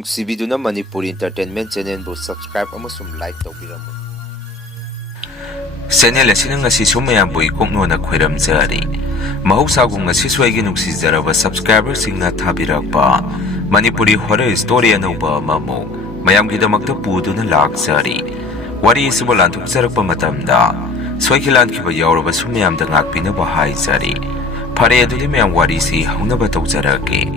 ꯅꯨꯡꯁꯤꯕꯤꯗꯨꯅ Manipuri entertainment ꯆꯦꯅꯦꯜꯕꯨ subscribe ꯑꯃꯁꯨꯡ like ꯇꯧꯕꯤꯔꯝꯃꯨ꯫ Channel ꯑꯁꯤꯅ ꯉꯁꯤꯁꯨ ꯃꯌꯥꯝꯕꯨ ꯏꯀꯣꯛꯅꯣꯅ ꯈꯣꯏꯔꯝꯖꯔꯤ꯫ ꯃꯍꯧꯁꯥꯒꯨꯝ ꯉꯁꯤꯁꯨ ꯑꯩꯒꯤ ꯅꯨꯡꯁꯤꯖꯔꯕ ꯁꯕꯁꯀ꯭ꯔꯥꯏꯕꯔꯁꯤꯡꯅ ꯊꯥꯕꯤꯔꯛꯄ ꯃꯅꯤꯄꯨꯔꯤ ꯍꯣꯔꯔ ꯁ꯭ꯇꯣꯔꯤ ꯑꯅꯧꯕ ꯑꯃꯃꯨꯛ ꯃꯌꯥꯝꯒꯤꯗꯃꯛꯇ ꯄꯨꯗꯨꯅ ꯂꯥꯛꯆꯔꯤ꯫ ꯋꯥꯔꯤ ꯑꯁꯤꯕꯨ ꯂꯥꯟꯊꯣꯛꯆꯔꯛꯄ ꯃꯇꯝꯗ ꯁꯣꯏꯈꯤ ꯂꯥꯟꯈꯤꯕ ꯌꯥꯎꯔꯕꯁꯨ ꯃꯌꯥꯝꯗ ꯉꯥꯛꯄꯤꯅꯕ ꯍꯥꯏꯖꯔꯤ꯫ ꯐꯔꯦ ꯑꯗꯨꯗꯤ ꯃꯌꯥꯝ ꯋꯥꯔꯤꯁꯤ ꯍꯧꯅꯕ ꯇꯧꯖꯔꯒꯦ꯫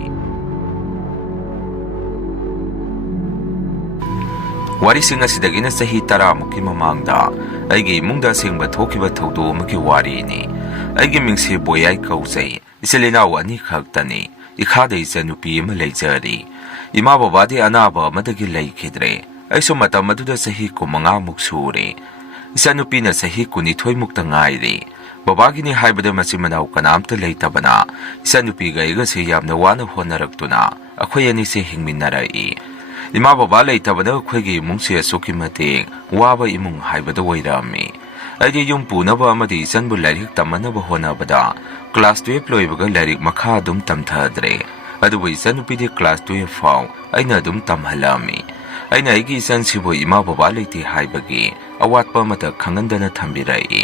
ꯋꯥꯔꯤꯁꯤꯡ ꯑꯁꯤꯗꯒꯤꯅ ꯆꯍꯤ 10ꯃꯨꯛꯀꯤ ꯃꯃꯥꯡꯗ ꯑꯩꯒꯤ ꯏꯃꯨꯡꯗ ꯑꯁꯦꯡꯕ ꯊꯣꯛꯈꯤꯕ ꯊꯧꯗꯣꯛ ꯑꯃꯒꯤ ꯋꯥꯔꯤꯅꯤ꯫ ꯑꯩꯒꯤ ꯃꯤꯡꯁꯤ ꯕꯣꯌꯥꯏ ꯀꯧꯖꯩ꯫ ꯏꯆꯤꯜ ꯏꯅꯥꯎ 2 ꯈꯛꯇꯅꯤ꯫ ꯏꯈꯥꯗ ꯏꯆꯟꯅꯨꯄꯤ ꯑꯃ ꯂꯩꯖꯔꯤ꯫ ꯏꯃꯥ ꯕꯕꯥꯗꯤ ꯑꯅꯥꯕ ꯑꯃꯗꯒꯤ ꯂꯩꯈꯤꯗ꯭ꯔꯦ꯫ ꯑꯩꯁꯨ ꯃꯇꯝ ꯑꯗꯨꯗ ꯆꯍꯤ 15ꯃꯨꯛ ꯁꯨꯔꯦ꯫ ꯏꯆꯟꯅꯨꯄꯤꯅ ꯆꯍꯤ 22ꯃꯨꯛꯇ ꯉꯥꯏꯔꯤ꯫ ꯕꯕꯥꯒꯤꯅꯤ ꯍꯥꯏꯕꯗ ꯃꯆꯤꯟ ꯃꯅꯥꯎ ꯀꯅꯥꯝꯇ ꯂꯩꯇꯕꯅ ꯏꯆꯟꯅꯨꯄꯤꯒ ꯑꯩꯒꯁꯦ ꯌꯥꯝꯅ ꯋꯥꯅ ꯍꯣꯠꯅꯔꯛꯇꯨꯅ ꯑꯩꯈꯣꯏ ꯑꯅꯤꯁꯦ ꯍꯤꯡꯃꯤꯟꯅꯔꯛꯏ꯫ ꯏꯃꯥ ꯕꯕꯥ ꯂꯩꯇꯕꯅ ꯑꯩꯈꯣꯏꯒꯤ ꯏꯃꯨꯡꯁꯦ ꯑꯁꯨꯛꯀꯤ ꯃꯇꯤꯛ ꯋꯥꯕ ꯏꯃꯨꯡ ꯍꯥꯏꯕꯗꯨ ꯑꯣꯏꯔꯝꯃꯤ꯫ ꯑꯩꯗꯤ ꯌꯨꯝ ꯄꯨꯅꯕ ꯑꯃꯗꯤ ꯏꯆꯟꯕꯨ ꯂꯥꯏꯔꯤꯛ ꯇꯝꯍꯟꯅꯕ ꯍꯣꯠꯅꯕꯗ ꯀ꯭ꯂꯥꯁ 12 ꯂꯣꯏꯕꯒ ꯂꯥꯏꯔꯤꯛ ꯃꯈꯥ ꯑꯗꯨꯝ ꯇꯝꯊꯗ꯭ꯔꯦ꯫ ꯑꯗꯨꯕꯨ ꯏꯆꯟꯅꯨꯄꯤꯗꯤ ꯀ꯭ꯂꯥꯁ 12 ꯐꯥꯎ ꯑꯩꯅ ꯑꯗꯨꯝ ꯇꯝꯍꯜꯂꯝꯃꯤ꯫ ꯑꯩꯅ ꯑꯩꯒꯤ ꯏꯆꯟꯁꯤꯕꯨ ꯏꯃꯥ ꯕꯕꯥ ꯂꯩꯇꯦ ꯍꯥꯏꯕꯒꯤ ꯑꯋꯥꯠꯄ ꯑꯃꯠꯇ ꯈꯪꯍꯟꯗꯅ ꯊꯝꯕꯤꯔꯛꯏ꯫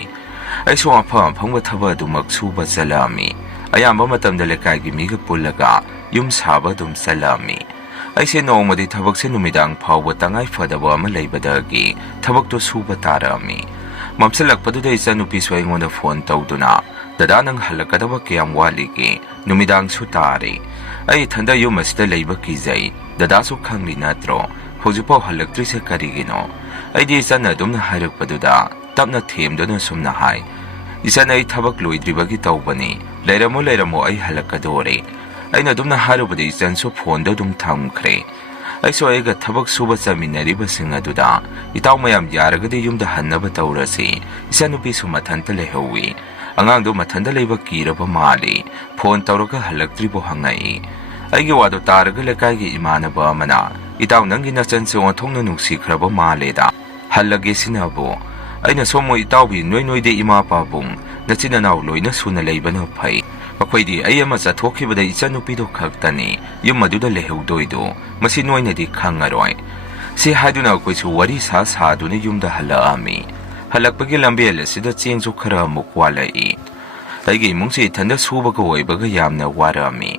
ꯑꯩꯁꯨ ꯑꯐꯪ ꯊꯕꯛ ꯑꯗꯨꯃꯛ ꯁꯨꯕ ꯆꯠꯂꯝꯃꯤ꯫ ꯑꯌꯥꯝꯕ ꯃꯇꯝꯗ ꯂꯩꯀꯥꯏꯒꯤ ꯃꯤꯒ ꯄꯨꯜꯂꯒ ꯌꯨꯝ ꯁꯥꯕ ꯑꯗꯨꯝ ꯆꯠꯂꯝꯃꯤ꯫ ꯑꯩꯁꯦ ꯅꯣꯡꯃꯗꯤ ꯊꯕꯛꯁꯦ ꯅꯨꯃꯤꯗꯥꯡ ꯐꯥꯎꯕ ꯇꯉꯥꯏ ꯐꯗꯕ ꯑꯃ ꯂꯩꯕꯗꯒꯤ ꯊꯕꯛꯇꯣ ꯁꯨꯕ ꯇꯥꯔꯝꯃꯤ꯫ ꯃꯝꯁꯤꯜꯂꯛꯄꯗꯨꯗ ꯏꯆꯟꯅꯨꯄꯤꯁꯨ ꯑꯩꯉꯣꯟꯗ ꯐꯣꯟ ꯇꯧꯗꯨꯅ ꯗꯗꯥ ꯅꯪ ꯍꯜꯂꯛꯀꯗꯕ ꯀꯌꯥꯝ ꯋꯥꯠꯂꯤꯒꯦ? ꯅꯨꯃꯤꯗꯥꯡꯁꯨ ꯇꯥꯔꯦ꯫ ꯑꯩ ꯏꯊꯟꯗ ꯌꯨꯝ ꯑꯁꯤꯗ ꯂꯩꯕ ꯀꯤꯖꯩ꯫ ꯗꯗꯥꯁꯨ ꯈꯪꯂꯤ ꯅꯠꯇ꯭ꯔꯣ? ꯍꯧꯖꯤꯛꯐꯥꯎ ꯍꯜꯂꯛꯇ꯭ꯔꯤꯁꯦ ꯀꯔꯤꯒꯤꯅꯣ? ꯑꯩꯗꯤ ꯏꯆꯟꯅ ꯑꯗꯨꯝꯅ ꯍꯥꯏꯔꯛꯄꯗꯨꯗ ꯇꯞꯅ ꯊꯦꯝꯗꯨꯅ ꯁꯨꯝꯅ ꯍꯥꯏ, ꯏꯆꯟ ꯑꯩ ꯊꯕꯛ ꯂꯣꯏꯗ꯭ꯔꯤꯕꯒꯤ ꯇꯧꯕꯅꯤ꯫ ꯂꯩꯔꯝꯃꯣ ꯑꯩ ꯍꯜꯂꯛꯀꯗꯣꯔꯦ꯫ ꯑꯩꯅ ꯑꯗꯨꯝꯅ ꯍꯥꯏꯔꯨꯕꯗ ꯏꯆꯟꯁꯨ ꯐꯣꯟꯗꯣ ꯑꯗꯨꯝ ꯊꯝꯈ꯭ꯔꯦ꯫ ꯑꯩꯁꯨ ꯑꯩꯒ ꯊꯕꯛ ꯁꯨꯕ ꯆꯠꯃꯤꯟꯅꯔꯤꯕꯁꯤꯡ ꯑꯗꯨꯗ ꯏꯇꯥꯎ ꯃꯌꯥꯝ ꯌꯥꯔꯒꯗꯤ ꯌꯨꯝꯗ ꯍꯟꯅꯕ ꯇꯧꯔꯁꯤ꯫ ꯏꯆꯟꯅꯨꯄꯤꯁꯨ ꯃꯊꯟꯇ ꯂꯩꯍꯧꯏ꯫ ꯑꯉꯥꯡꯗꯣ ꯃꯊꯟꯇ ꯂꯩꯕ ꯀꯤꯔꯕ ꯃꯥꯜꯂꯤ꯫ ꯐꯣꯟ ꯇꯧꯔꯒ ꯍꯜꯂꯛꯇ꯭ꯔꯤꯕꯣ ꯍꯪꯉꯛꯏ꯫ ꯑꯩꯒꯤ ꯋꯥꯗꯣ ꯇꯥꯔꯒ ꯂꯩꯀꯥꯏꯒꯤ ꯏꯃꯥꯟꯅꯕ ꯑꯃꯅ, ꯏꯇꯥꯎ ꯅꯪꯒꯤ ꯅꯆꯟꯁꯦ ꯑꯣꯟꯊꯣꯛꯅ ꯅꯨꯡꯁꯤꯈ꯭ꯔꯕ ꯃꯥꯜꯂꯦꯗ, ꯍꯜꯂꯒꯦ ꯁꯤꯅꯕꯨ꯫ ꯑꯩꯅ ꯁꯣꯝꯃꯣ ꯏꯇꯥꯎꯕꯤ ꯅꯣꯏꯗꯤ ꯏꯃꯥ ꯄꯥꯕꯨꯡ ꯅꯆꯤꯟ ꯅꯅꯥꯎ ꯂꯣꯏꯅ ꯁꯨꯅ ꯂꯩꯕꯅ ꯐꯩ꯫ ꯑꯩꯈꯣꯏꯗꯤ ꯑꯩ ꯑꯃ ꯆꯠꯊꯣꯛꯈꯤꯕꯗ ꯏꯆꯟꯅꯨꯄꯤꯗꯣ ꯈꯛꯇꯅꯤ ꯌꯨꯝ ꯑꯗꯨꯗ ꯂꯩꯍꯧꯗꯣꯏꯗꯣ꯫ ꯃꯁꯤ ꯅꯣꯏꯅꯗꯤ ꯈꯪꯉꯔꯣꯏ꯫ ꯁꯤ ꯍꯥꯏꯗꯨꯅ ꯑꯩꯈꯣꯏꯁꯨ ꯋꯥꯔꯤ ꯁꯥꯗꯨꯅ ꯌꯨꯝꯗ ꯍꯜꯂꯛꯑꯝꯃꯤ꯫ ꯍꯜꯂꯛꯄꯒꯤ ꯂꯝꯕꯦꯜ ꯑꯁꯤꯗ ꯆꯦꯡꯁꯨ ꯈꯔ ꯑꯃꯨꯛ ꯋꯥꯠꯂꯛꯏ꯫ ꯑꯩꯒꯤ ꯏꯃꯨꯡꯁꯤ ꯏꯊꯟꯗ ꯁꯨꯕꯒ ꯑꯣꯏꯕꯒ ꯌꯥꯝꯅ ꯋꯥꯔꯝꯃꯤ꯫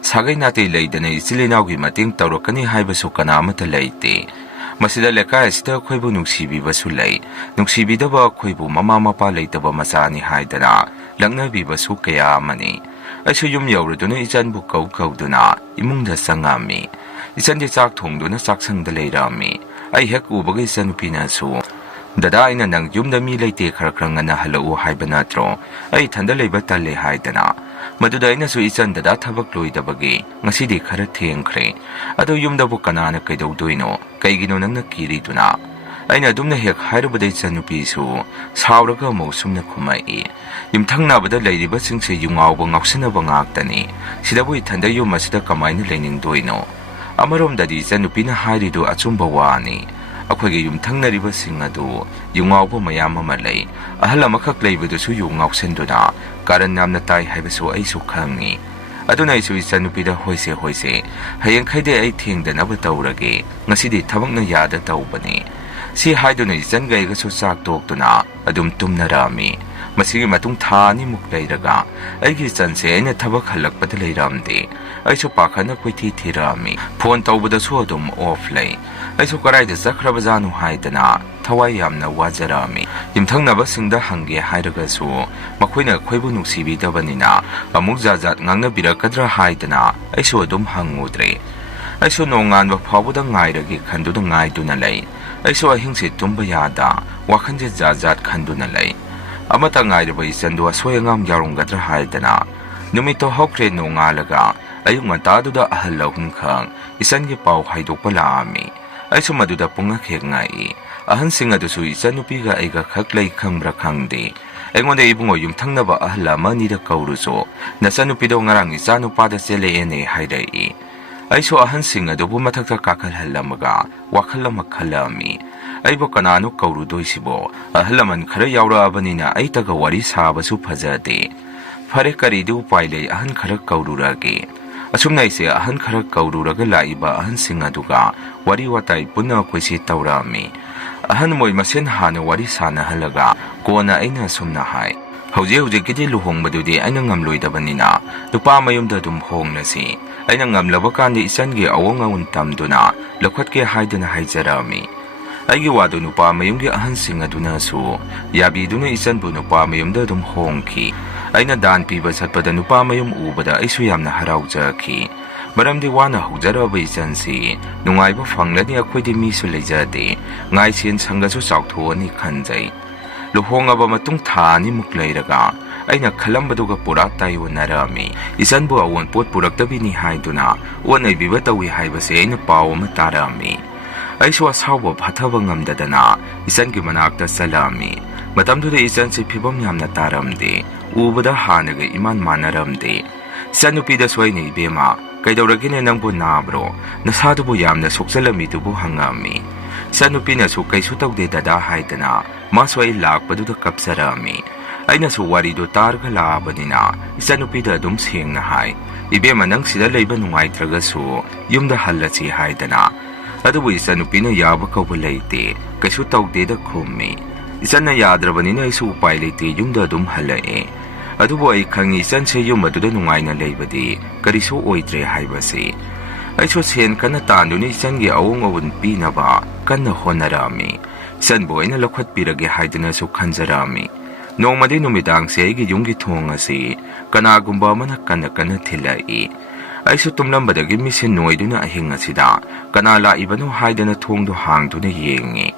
ꯁꯥꯒꯩ ꯅꯥꯇꯩ ꯂꯩꯗꯅ ꯏꯆꯤꯜ ꯏꯅꯥꯎꯒꯤ ꯃꯇꯦꯡ ꯇꯧꯔꯛꯀꯅꯤ ꯍꯥꯏꯕꯁꯨ ꯀꯅꯥ ꯑꯃꯠꯇ ꯂꯩꯇꯦ꯫ ꯃꯁꯤꯗ ꯂꯩꯀꯥꯏ ꯑꯁꯤꯗ ꯑꯩꯈꯣꯏꯕꯨ ꯅꯨꯡꯁꯤꯕꯤꯕꯁꯨ ꯂꯩ꯫ ꯅꯨꯡꯁꯤꯕꯤꯗꯕ ꯑꯩꯈꯣꯏꯕꯨ ꯃꯃꯥ ꯃꯄꯥ ꯂꯩꯇꯕ ꯃꯆꯥꯅꯤ ꯍꯥꯏꯗꯅ ꯂꯛꯅꯕꯤꯕꯁꯨ ꯀꯌꯥ ꯑꯃꯅꯤ꯫ ꯑꯩꯁꯨ ꯌꯨꯝ ꯌꯧꯔꯗꯨꯅ ꯏꯆꯟꯕꯨ ꯀꯧꯗꯨꯅ ꯏꯃꯨꯡꯗ ꯆꯪꯉꯝꯃꯤ꯫ ꯏꯆꯟꯗꯤ ꯆꯥꯛ ꯊꯣꯡꯗꯨꯅ ꯆꯥꯛꯁꯪꯗ ꯂꯩꯔꯝꯃꯤ꯫ ꯑꯩ ꯍꯦꯛ ꯎꯕꯒ ꯏꯆꯟꯅꯨꯄꯤꯅꯁꯨ, ꯗꯗꯥ ꯑꯩꯅ ꯅꯪ ꯌꯨꯝꯗ ꯃꯤ ꯂꯩꯇꯦ ꯈꯔ ꯉꯟꯅ ꯍꯜꯂꯛꯎ ꯍꯥꯏꯕ ꯅꯠꯇ꯭ꯔꯣ? ꯑꯩ ꯏꯊꯟꯗ ꯂꯩꯕ ꯇꯜꯂꯦ ꯍꯥꯏꯗꯅ꯫ ꯃꯗꯨꯗ ꯑꯩꯅꯁꯨ ꯏꯆꯟ ꯗꯗꯥ ꯊꯕꯛ ꯂꯣꯏꯗꯕꯒꯤ ꯉꯁꯤꯗꯤ ꯈꯔ ꯊꯦꯡꯈ꯭ꯔꯦ꯫ ꯑꯗꯣ ꯌꯨꯝꯗꯕꯨ ꯀꯅꯥꯅ ꯀꯩꯗꯧꯗꯣꯏꯅꯣ? ꯀꯩꯒꯤꯅꯣ ꯅꯪꯅ ꯀꯤꯔꯤꯗꯨꯅ? ꯑꯩꯅ ꯑꯗꯨꯝꯅ ꯍꯦꯛ ꯍꯥꯏꯔꯨꯕꯗ ꯏꯆꯟꯅꯨꯄꯤꯁꯨ ꯁꯥꯎꯔꯒ ꯑꯃꯨꯛ ꯁꯨꯝꯅ ꯈꯨꯝꯃꯛꯏ, ꯌꯨꯝꯊꯪꯅꯕꯗ ꯂꯩꯔꯤꯕꯁꯤꯡꯁꯦ ꯌꯨꯉꯥꯎꯕ ꯉꯥꯎꯁꯤꯟꯅꯕ ꯉꯥꯛꯇꯅꯤ꯫ ꯁꯤꯗꯕꯨ ꯏꯊꯟꯗ ꯌꯨꯝ ꯑꯁꯤꯗ ꯀꯃꯥꯏꯅ ꯂꯩꯅꯤꯡꯗꯣꯏꯅꯣ? ꯑꯃꯔꯣꯝꯗꯗꯤ ꯏꯆꯟꯅꯨꯄꯤꯅ ꯍꯥꯏꯔꯤꯗꯨ ꯑꯆꯨꯝꯕ ꯋꯥꯅꯤ꯫ ꯑꯩꯈꯣꯏꯒꯤ ꯌꯨꯝꯊꯪꯅꯔꯤꯕꯁꯤꯡ ꯑꯗꯨ ꯌꯨꯉꯥꯎꯕ ꯃꯌꯥꯝ ꯑꯃ ꯂꯩ꯫ ꯑꯍꯜ ꯑꯃꯈꯛ ꯂꯩꯕꯗꯨꯁꯨ ꯌꯨ ꯉꯥꯎꯁꯤꯟꯗꯨꯅ ꯀꯥꯔꯟ ꯌꯥꯝꯅ ꯇꯥꯏ ꯍꯥꯏꯕꯁꯨ ꯑꯩꯁꯨ ꯈꯪꯉꯤ꯫ ꯑꯗꯨꯅ ꯑꯩꯁꯨ ꯏꯆꯟꯅꯨꯄꯤꯗ ꯍꯣꯏꯁꯦ ꯍꯌꯦꯡꯈꯩꯗꯤ ꯑꯩ ꯊꯦꯡꯗꯅꯕ ꯇꯧꯔꯒꯦ꯫ ꯉꯁꯤꯗꯤ ꯊꯕꯛꯅ ꯌꯥꯗ ꯇꯧꯕꯅꯤ꯫ ꯁꯤ ꯍꯥꯏꯗꯨꯅ ꯏꯆꯟꯒ ꯑꯩꯒꯁꯨ ꯆꯥꯛ ꯇꯣꯛꯇꯨꯅ ꯑꯗꯨꯝ ꯇꯨꯝꯅꯔꯛꯑꯝꯃꯤ꯫ ꯃꯁꯤꯒꯤ ꯃꯇꯨꯡ ꯊꯥ 2ꯃꯨꯛ ꯂꯩꯔꯒ ꯑꯩꯒꯤ ꯏꯆꯟꯁꯦ ꯑꯩꯅ ꯊꯕꯛ ꯍꯜꯂꯛꯄꯗ ꯂꯩꯔꯝꯗꯦ꯫ ꯑꯩꯁꯨ ꯄꯥꯈꯠꯅ ꯀꯣꯏꯊꯤ ꯊꯤꯔꯛꯑꯝꯃꯤ꯫ ꯐꯣꯟ ꯇꯧꯕꯗꯁꯨ ꯑꯗꯨꯝ ꯑꯣꯐ ꯂꯩ꯫ ꯑꯩꯁꯨ ꯀꯗꯥꯏꯗ ꯆꯠꯈ꯭ꯔꯕꯖꯥꯠꯅꯣ ꯍꯥꯏꯗꯅ ꯊꯋꯥꯏ ꯌꯥꯝꯅ ꯋꯥꯖꯔꯛꯑꯝꯃꯤ꯫ ꯌꯨꯝꯊꯪꯅꯕꯁꯤꯡꯗ ꯍꯪꯒꯦ ꯍꯥꯏꯔꯒꯁꯨ ꯃꯈꯣꯏꯅ ꯑꯩꯈꯣꯏꯕꯨ ꯅꯨꯡꯁꯤꯕꯤꯗꯕꯅꯤꯅ ꯑꯃꯨꯛ ꯖꯥꯠ ꯉꯥꯡꯅꯕꯤꯔꯛꯀꯗ꯭ꯔꯥ ꯍꯥꯏꯗꯅ ꯑꯩꯁꯨ ꯑꯗꯨꯝ ꯍꯪꯉꯨꯗ꯭ꯔꯦ꯫ ꯑꯩꯁꯨ ꯅꯣꯡꯉꯥꯟꯕ ꯐꯥꯎꯕꯗ ꯉꯥꯏꯔꯒꯦ ꯈꯟꯗꯨꯅ ꯉꯥꯏꯗꯨꯅ ꯂꯩ꯫ ꯑꯩꯁꯨ ꯑꯍꯤꯡꯁꯦ ꯇꯨꯝꯕ ꯌꯥꯗ ꯋꯥꯈꯟꯁꯦ ꯖꯥꯠ ꯈꯟꯗꯨꯅ ꯂꯩ꯫ ꯑꯃꯠꯇ ꯉꯥꯏꯔꯕ ꯏꯆꯟꯗꯨ ꯑꯁꯣꯏ ꯑꯉꯥꯝ ꯌꯥꯎꯔꯝꯒꯗ꯭ꯔꯥ ꯍꯥꯏꯗꯅ꯫ ꯅꯨꯃꯤꯠꯇꯣ ꯍꯧꯈ꯭ꯔꯦ ꯅꯣꯡꯉꯥꯜꯂꯒ ꯑꯌꯨꯛ ꯉꯟꯇꯥꯗꯨꯗ ꯑꯍꯜ 3 ꯏꯆꯟꯒꯤ ꯄꯥꯎ ꯍꯥꯏꯗꯣꯛꯄ ꯂꯥꯛꯑꯝꯃꯤ꯫ ꯑꯩꯁꯨ ꯃꯗꯨꯗ ꯄꯨꯡꯉꯛ ꯍꯦꯛ ꯉꯛꯏ꯫ ꯑꯍꯟꯁꯤꯡ ꯑꯗꯨꯁꯨ ꯏꯆꯟꯅꯨꯄꯤꯒ ꯑꯩꯒ ꯈꯛ ꯂꯩ ꯈꯪꯕ꯭ꯔꯥ ꯈꯪꯗꯦ꯫ ꯑꯩꯉꯣꯟꯗ ꯏꯕꯨꯡꯉꯣ ꯌꯨꯝꯊꯪꯅꯕ ꯑꯍꯜ 1-2ꯗ ꯀꯧꯔꯨꯁꯨ ꯅꯆꯟꯅꯨꯄꯤꯗꯣ ꯉꯔꯥꯡ ꯏꯆꯥꯅꯨꯄꯥꯗ ꯆꯦꯜꯂꯛꯑꯦꯅꯦ ꯍꯥꯏꯔꯛꯏ꯫ ꯑꯩꯁꯨ ꯑꯍꯟꯁꯤꯡ ꯑꯗꯨꯕꯨ ꯃꯊꯛꯇ ꯀꯥꯈꯠꯍꯜꯂꯝꯃꯒ ꯋꯥꯈꯜ ꯑꯃ ꯈꯜꯂꯝꯃꯤ꯫ ꯑꯩꯕꯨ ꯀꯅꯥꯅꯣ ꯀꯧꯔꯨꯗꯣꯏꯁꯤꯕꯣ? ꯑꯍꯜ ꯂꯃꯟ ꯈꯔ ꯌꯥꯎꯔꯛꯑꯕꯅꯤꯅ ꯑꯩꯇꯒ ꯋꯥꯔꯤ ꯁꯥꯕꯁꯨ ꯐꯖꯗꯦ꯫ ꯐꯔꯦ ꯀꯔꯤꯗꯤ ꯎꯄꯥꯏ ꯂꯩ, ꯑꯍꯟ ꯈꯔ ꯀꯧꯔꯨꯔꯒꯦ꯫ ꯑꯁꯨꯝꯅ ꯑꯩꯁꯦ ꯑꯍꯟ ꯈꯔ ꯀꯧꯔꯨꯔꯒ ꯂꯥꯛꯏꯕ ꯑꯍꯟꯁꯤꯡ ꯑꯗꯨꯒ ꯋꯥꯔꯤ ꯋꯥꯇꯥꯏ ꯄꯨꯟꯅ ꯑꯩꯈꯣꯏꯁꯤ ꯇꯧꯔꯛꯑꯝꯃꯤ꯫ ꯑꯍꯟ ꯃꯣꯏ ꯃꯁꯦꯟ ꯍꯥꯟꯅ ꯋꯥꯔꯤ ꯁꯥꯟꯅꯍꯜꯂꯒ ꯀꯣꯟꯅ ꯑꯩꯅ ꯑꯁꯨꯝꯅ ꯍꯥꯏ, ꯍꯧꯖꯤꯛꯀꯤꯗꯤ ꯂꯨꯍꯣꯡꯕꯗꯨꯗꯤ ꯑꯩꯅ ꯉꯝꯂꯣꯏꯗꯕꯅꯤꯅ ꯅꯨꯄꯥ ꯃꯌꯨꯝꯗ ꯑꯗꯨꯝ ꯍꯣꯡꯂꯁꯤ, ꯑꯩꯅ ꯉꯝꯂꯕ ꯀꯥꯟꯗ ꯏꯆꯟꯒꯤ ꯑꯋꯣꯡ ꯑꯋꯣꯟ ꯇꯝꯗꯨꯅ ꯂꯧꯈꯠꯀꯦ ꯍꯥꯏꯗꯨꯅ ꯍꯥꯏꯖꯔꯛꯑꯝꯃꯤ꯫ ꯑꯩꯒꯤ ꯋꯥꯗꯨ ꯅꯨꯄꯥ ꯃꯌꯨꯝꯒꯤ ꯑꯍꯟꯁꯤꯡ ꯑꯗꯨꯅꯁꯨ ꯌꯥꯕꯤꯗꯨꯅ ꯏꯆꯟꯕꯨ ꯅꯨꯄꯥ ꯃꯌꯨꯝꯗ ꯑꯗꯨꯝ ꯍꯣꯡꯈꯤ꯫ ꯑꯩꯅ ꯗꯥꯟ ꯄꯤꯕ ꯆꯠꯄꯗ ꯅꯨꯄꯥ ꯃꯌꯨꯝ ꯎꯕꯗ ꯑꯩꯁꯨ ꯌꯥꯝꯅ ꯍꯔꯥꯎꯖꯈꯤ꯫ ꯃꯔꯝꯗꯤ ꯋꯥꯅ ꯍꯧꯖꯔꯕ ꯏꯆꯟꯁꯤ ꯅꯨꯡꯉꯥꯏꯕ ꯐꯪꯂꯅꯤ, ꯑꯩꯈꯣꯏꯗꯤ ꯃꯤꯁꯨ ꯂꯩꯖꯗꯦ, ꯉꯥꯏꯁꯦꯟ ꯁꯪꯒꯁꯨ ꯆꯥꯎꯊꯣꯛꯑꯅꯤ ꯈꯟꯖꯩ꯫ ꯂꯨꯍꯣꯡꯉꯕ ꯃꯇꯨꯡ ꯊꯥ 2 ꯃꯨꯛ ꯂꯩꯔꯒ ꯑꯩꯅ ꯈꯜꯂꯝꯕꯗꯨꯒ ꯄꯨꯔꯥ ꯇꯥꯏꯑꯣꯟꯅꯔꯝꯃꯤ꯫ ꯏꯆꯟꯕꯨ ꯑꯑꯣꯟꯄꯣꯠ ꯄꯨꯔꯛꯇꯕꯤꯅꯤ ꯍꯥꯏꯗꯨꯅ ꯑꯣꯠ ꯅꯩꯕꯤꯕ ꯇꯧꯏ ꯍꯥꯏꯕꯁꯦ ꯑꯩꯅ ꯄꯥꯎ ꯑꯃ ꯇꯥꯔꯛꯑꯝꯃꯤ꯫ ꯑꯩꯁꯨ ꯑꯁꯥꯎꯕ ꯐꯥꯊꯕ ꯉꯝꯗꯗꯅ ꯏꯆꯟꯒꯤ ꯃꯅꯥꯛꯇ ꯆꯠꯂꯛꯑꯝꯃꯤ꯫ ꯃꯇꯝꯗꯨꯗ ꯏꯆꯟꯁꯤ ꯐꯤꯕꯝ ꯌꯥꯝꯅ ꯇꯥꯔꯝꯗꯦ, ꯎꯕꯗ ꯍꯥꯟꯅꯒ ꯏꯃꯥꯟ ꯃꯥꯟꯅꯔꯝꯗꯦ꯫ ꯏꯆꯟꯅꯨꯄꯤꯗꯁꯨ ꯑꯩꯅ "ꯏꯕꯦꯝꯃ, ꯀꯩꯗꯧꯔꯒꯦꯅꯦ ꯅꯪꯕꯨ, ꯅꯥꯕ꯭ꯔꯣ? ꯅꯁꯥꯗꯨꯕꯨ ꯌꯥꯝꯅ ꯁꯣꯛꯆꯜꯂꯝꯃꯤꯗꯨꯕꯨ" ꯍꯪꯉꯛꯑꯝꯃꯤ꯫ ꯏꯆꯟꯅꯨꯄꯤꯅꯁꯨ "ꯀꯩꯁꯨ ꯇꯧꯗꯦ ꯗꯗꯥ" ꯍꯥꯏꯗꯅ ꯃꯥꯁꯨ ꯑꯩ ꯂꯥꯛꯄꯗꯨꯗ ꯀꯞꯆꯔꯛꯑꯝꯃꯤ꯫ ꯑꯩꯅꯁꯨ ꯋꯥꯔꯤꯗꯨ ꯇꯥꯔꯒ ꯂꯥꯛꯑꯕꯅꯤꯅ ꯏꯆꯟꯅꯨꯄꯤꯗ ꯑꯗꯨꯝ ꯁꯦꯡꯅ ꯍꯥꯏ, "ꯏꯕꯦꯝꯃ, ꯅꯪ ꯁꯤꯗ ꯂꯩꯕ ꯅꯨꯡꯉꯥꯏꯇ꯭ꯔꯒꯁꯨ ꯌꯨꯝꯗ ꯍꯜꯂꯁꯤ" ꯍꯥꯏꯗꯅ꯫ ꯑꯗꯨꯕꯨ ꯏꯆꯟꯅꯨꯄꯤꯅ ꯌꯥꯕ ꯀꯧꯕ ꯂꯩꯇꯦ, "ꯀꯩꯁꯨ ꯇꯧꯗꯦꯗ" ꯈꯨꯝꯃꯤ꯫ ꯏꯆꯟꯅ ꯌꯥꯗ꯭ꯔꯕꯅꯤꯅ ꯑꯩꯁꯨ ꯎꯄꯥꯏ ꯂꯩꯇꯦ, ꯌꯨꯝꯗ ꯑꯗꯨꯝ ꯍꯜꯂꯛꯑꯦ꯫ ꯑꯗꯨꯕꯨ ꯑꯩ ꯈꯪꯉꯤ ꯏꯆꯟꯁꯦ ꯌꯨꯝ ꯑꯗꯨꯗ ꯅꯨꯡꯉꯥꯏꯅ ꯂꯩꯕꯗꯤ ꯀꯔꯤꯁꯨ ꯑꯣꯏꯗ꯭ꯔꯦ ꯍꯥꯏꯕꯁꯤ꯫ ꯑꯩꯁꯨ ꯁꯦꯟ ꯀꯟꯅ ꯇꯥꯟꯗꯨꯅ ꯏꯆꯟꯒꯤ ꯑꯑꯣꯡ ꯑꯋꯣꯟ ꯄꯤꯅꯕ ꯀꯟꯅ ꯍꯣꯠꯅꯔꯛꯑꯝꯃꯤ꯫ ꯏꯆꯟꯕꯨ ꯑꯩꯅ ꯂꯧꯈꯠꯄꯤꯔꯒꯦ ꯍꯥꯏꯗꯨꯅꯁꯨ ꯈꯟꯖꯔꯛꯑꯝꯃꯤ꯫ ꯅꯣꯡꯃꯗꯤ ꯅꯨꯃꯤꯗꯥꯡꯁꯦ ꯑꯩꯒꯤ ꯌꯨꯝꯒꯤ ꯊꯣꯡ ꯑꯁꯤ ꯀꯅꯥꯒꯨꯝꯕ ꯑꯃꯅ ꯀꯟꯅ ꯀꯟꯅ ꯊꯤꯜꯂꯛꯏ꯫ ꯑꯩꯁꯨ ꯇꯨꯝꯂꯝꯕꯗꯒꯤ ꯃꯤꯠꯁꯦ ꯅꯣꯏꯗꯨꯅ ꯑꯍꯤꯡ ꯑꯁꯤꯗ ꯀꯅꯥ ꯂꯥꯛꯏꯕꯅꯣ ꯍꯥꯏꯗꯅ ꯊꯣꯡꯗꯣ ꯍꯥꯡꯗꯨꯅ ꯌꯦꯡꯉꯤ꯫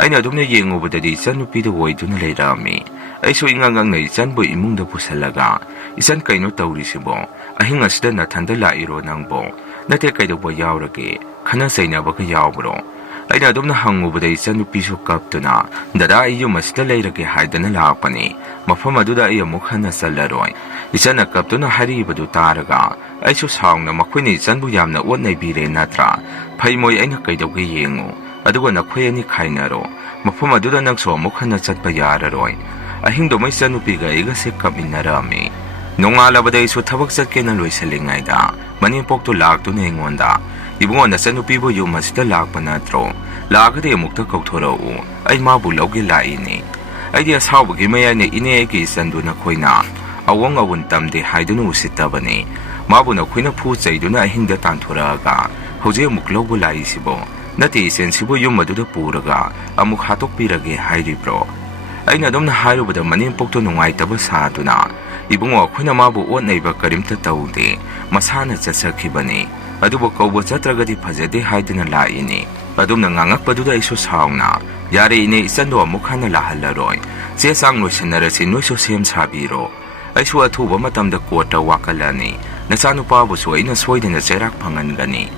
ꯑꯩꯅ ꯑꯗꯨꯝꯅ ꯌꯦꯡꯉꯨꯕꯗꯗꯤ ꯏꯆꯟꯅꯨꯄꯤꯗꯨ ꯑꯣꯏꯗꯨꯅ ꯂꯩꯔꯛꯑꯝꯃꯤ꯫ ꯑꯩꯁꯨ ꯏꯉꯛꯉꯛꯅ ꯏꯆꯟꯕꯨ ꯏꯃꯨꯡꯗ ꯄꯨꯁꯜꯂꯒ, "ꯏꯆꯟ, ꯀꯩꯅꯣ ꯇꯧꯔꯤꯁꯤꯕꯣ? ꯑꯍꯤꯡ ꯑꯁꯤꯗ ꯅꯊꯟꯗ ꯂꯥꯛꯏꯔꯣ ꯅꯪꯕꯣ? ꯅꯠꯇꯦ, ꯀꯩꯗꯧꯕ ꯌꯥꯎꯔꯒꯦ? ꯈꯟꯅ ꯆꯩꯅꯕꯒ ꯌꯥꯎꯕ꯭ꯔꯣ?" ꯑꯩꯅ ꯑꯗꯨꯝꯅ ꯍꯪꯉꯨꯕꯗ ꯏꯆꯟꯅꯨꯄꯤꯁꯨ ꯀꯞꯇꯨꯅ, "ꯗꯗꯥ, ꯑꯩ ꯌꯨꯝ ꯑꯁꯤꯗ ꯂꯩꯔꯒꯦ ꯍꯥꯏꯗꯅ ꯂꯥꯛꯄꯅꯤ, ꯃꯐꯝ ꯑꯗꯨꯗ ꯑꯩ ꯑꯃꯨꯛ ꯍꯟꯅ ꯆꯠꯂꯔꯣꯏ." ꯏꯆꯟꯅ ꯀꯞꯇꯨꯅ ꯍꯥꯏꯔꯛꯏꯕꯗꯨ ꯇꯥꯔꯒ ꯑꯩꯁꯨ ꯁꯥꯎꯅ, "ꯃꯈꯣꯏꯅ ꯏꯆꯟꯕꯨ ꯌꯥꯝꯅ ꯑꯣꯠ ꯅꯩꯕꯤꯔꯦ ꯅꯠꯇ꯭ꯔꯥ? ꯐꯩꯃꯣꯏ, ꯑꯩꯅ ꯀꯩꯗꯧꯒꯦ ꯌꯦꯡꯉꯨ, ꯑꯗꯨꯒ ꯅꯈꯣꯏ ꯑꯅꯤ ꯈꯥꯏꯅꯔꯣ, ꯃꯐꯝ ꯑꯗꯨꯗ ꯅꯪꯁꯨ ꯑꯃꯨꯛ ꯍꯟꯅ ꯆꯠꯄ ꯌꯥꯔꯔꯣꯏ." ꯑꯍꯤꯡꯗꯨꯃ ꯏꯆꯟꯅꯨꯄꯤꯒ ꯑꯩꯒꯁꯦ ꯀꯞꯃꯤꯟꯅꯔꯛꯑꯝꯃꯤ꯫ ꯅꯣꯡꯉꯥꯜꯂꯕꯗ ꯑꯩꯁꯨ ꯊꯕꯛ ꯆꯠꯀꯦꯅ ꯂꯣꯏꯁꯤꯜꯂꯤꯉꯩꯗ ꯃꯅꯦꯝꯄꯣꯛꯇꯨ ꯂꯥꯛꯇꯨꯅ ꯑꯩꯉꯣꯟꯗ, "ꯏꯕꯨꯡꯉꯣ, ꯅꯆꯟꯅꯨꯄꯤꯕꯨ ꯌꯨꯝ ꯑꯁꯤꯗ ꯂꯥꯛꯄ ꯅꯠꯇ꯭ꯔꯣ? ꯂꯥꯛꯑꯒꯗꯤ ꯑꯃꯨꯛꯇ ꯀꯧꯊꯣꯔꯛꯎ, ꯑꯩ ꯃꯥꯕꯨ ꯂꯧꯒꯦ ꯂꯥꯛꯏꯅꯤ." ꯑꯩꯗꯤ ꯑꯁꯥꯎꯕꯒꯤ ꯃꯌꯥꯏꯅ, "ꯏꯅꯦ, ꯑꯩꯒꯤ ꯏꯆꯟꯗꯨ ꯅꯈꯣꯏꯅ ꯑꯋꯣꯡ ꯑꯋꯣꯟ ꯇꯝꯗꯦ ꯍꯥꯏꯗꯨꯅ ꯎꯁꯤꯠꯇꯕꯅꯤ, ꯃꯥꯕꯨ ꯅꯈꯣꯏꯅ ꯐꯨ ꯆꯩꯗꯨꯅ ꯑꯍꯤꯡꯗ ꯇꯥꯟꯊꯣꯔꯛꯑꯒ ꯍꯧꯖꯤꯛ ꯑꯃꯨꯛ ꯂꯧꯕ ꯂꯥꯛꯏꯁꯤꯕꯣ? ꯅꯠꯇꯦ, ꯏꯆꯦꯟꯁꯤꯕꯨ ꯌꯨꯝ ꯑꯗꯨꯗ ꯄꯨꯔꯒ ꯑꯃꯨꯛ ꯍꯥꯠꯇꯣꯛꯄꯤꯔꯒꯦ ꯍꯥꯏꯔꯤꯕ꯭ꯔꯣ?" ꯑꯩꯅ ꯑꯗꯨꯝꯅ ꯍꯥꯏꯔꯨꯕꯗ ꯃꯅꯦꯝꯄꯣꯛꯇꯨ ꯅꯨꯡꯉꯥꯏꯇꯕ ꯁꯥꯗꯨꯅ, "ꯏꯕꯨꯡꯉꯣ, ꯑꯩꯈꯣꯏꯅ ꯃꯥꯕꯨ ꯑꯣꯠ ꯅꯩꯕ ꯀꯔꯤꯝꯇ ꯇꯧꯗꯦ, ꯃꯁꯥꯅ ꯆꯠꯆꯈꯤꯕꯅꯤ, ꯑꯗꯨꯕꯨ ꯀꯧꯕ ꯆꯠꯇ꯭ꯔꯒꯗꯤ ꯐꯖꯗꯦ ꯍꯥꯏꯗꯨꯅ ꯂꯥꯛꯏꯅꯤ." ꯑꯗꯨꯝꯅ ꯉꯥꯡꯉꯛꯄꯗꯨꯗ ꯑꯩꯁꯨ ꯁꯥꯎꯅ, "ꯌꯥꯔꯦ ꯏꯅꯦ, ꯏꯆꯟꯗꯣ ꯑꯃꯨꯛ ꯍꯟꯅ ꯂꯥꯛꯍꯜꯂꯔꯣꯏ, ꯆꯦ ꯆꯥꯡ ꯂꯣꯏꯁꯤꯟꯅꯔꯁꯤ, ꯅꯣꯏꯁꯨ ꯁꯦꯝ ꯁꯥꯕꯤꯔꯣ, ꯑꯩꯁꯨ ꯑꯊꯨꯕ ꯃꯇꯝꯗ ꯀꯣꯔꯠꯇ ꯋꯥꯀꯠꯂꯅꯤ, ꯅꯆꯥꯅꯨꯄꯥꯕꯨꯁꯨ ꯑꯩꯅ ꯁꯣꯏꯗꯅ ꯆꯩꯔꯥꯛ ꯐꯪꯍꯟꯒꯅꯤ."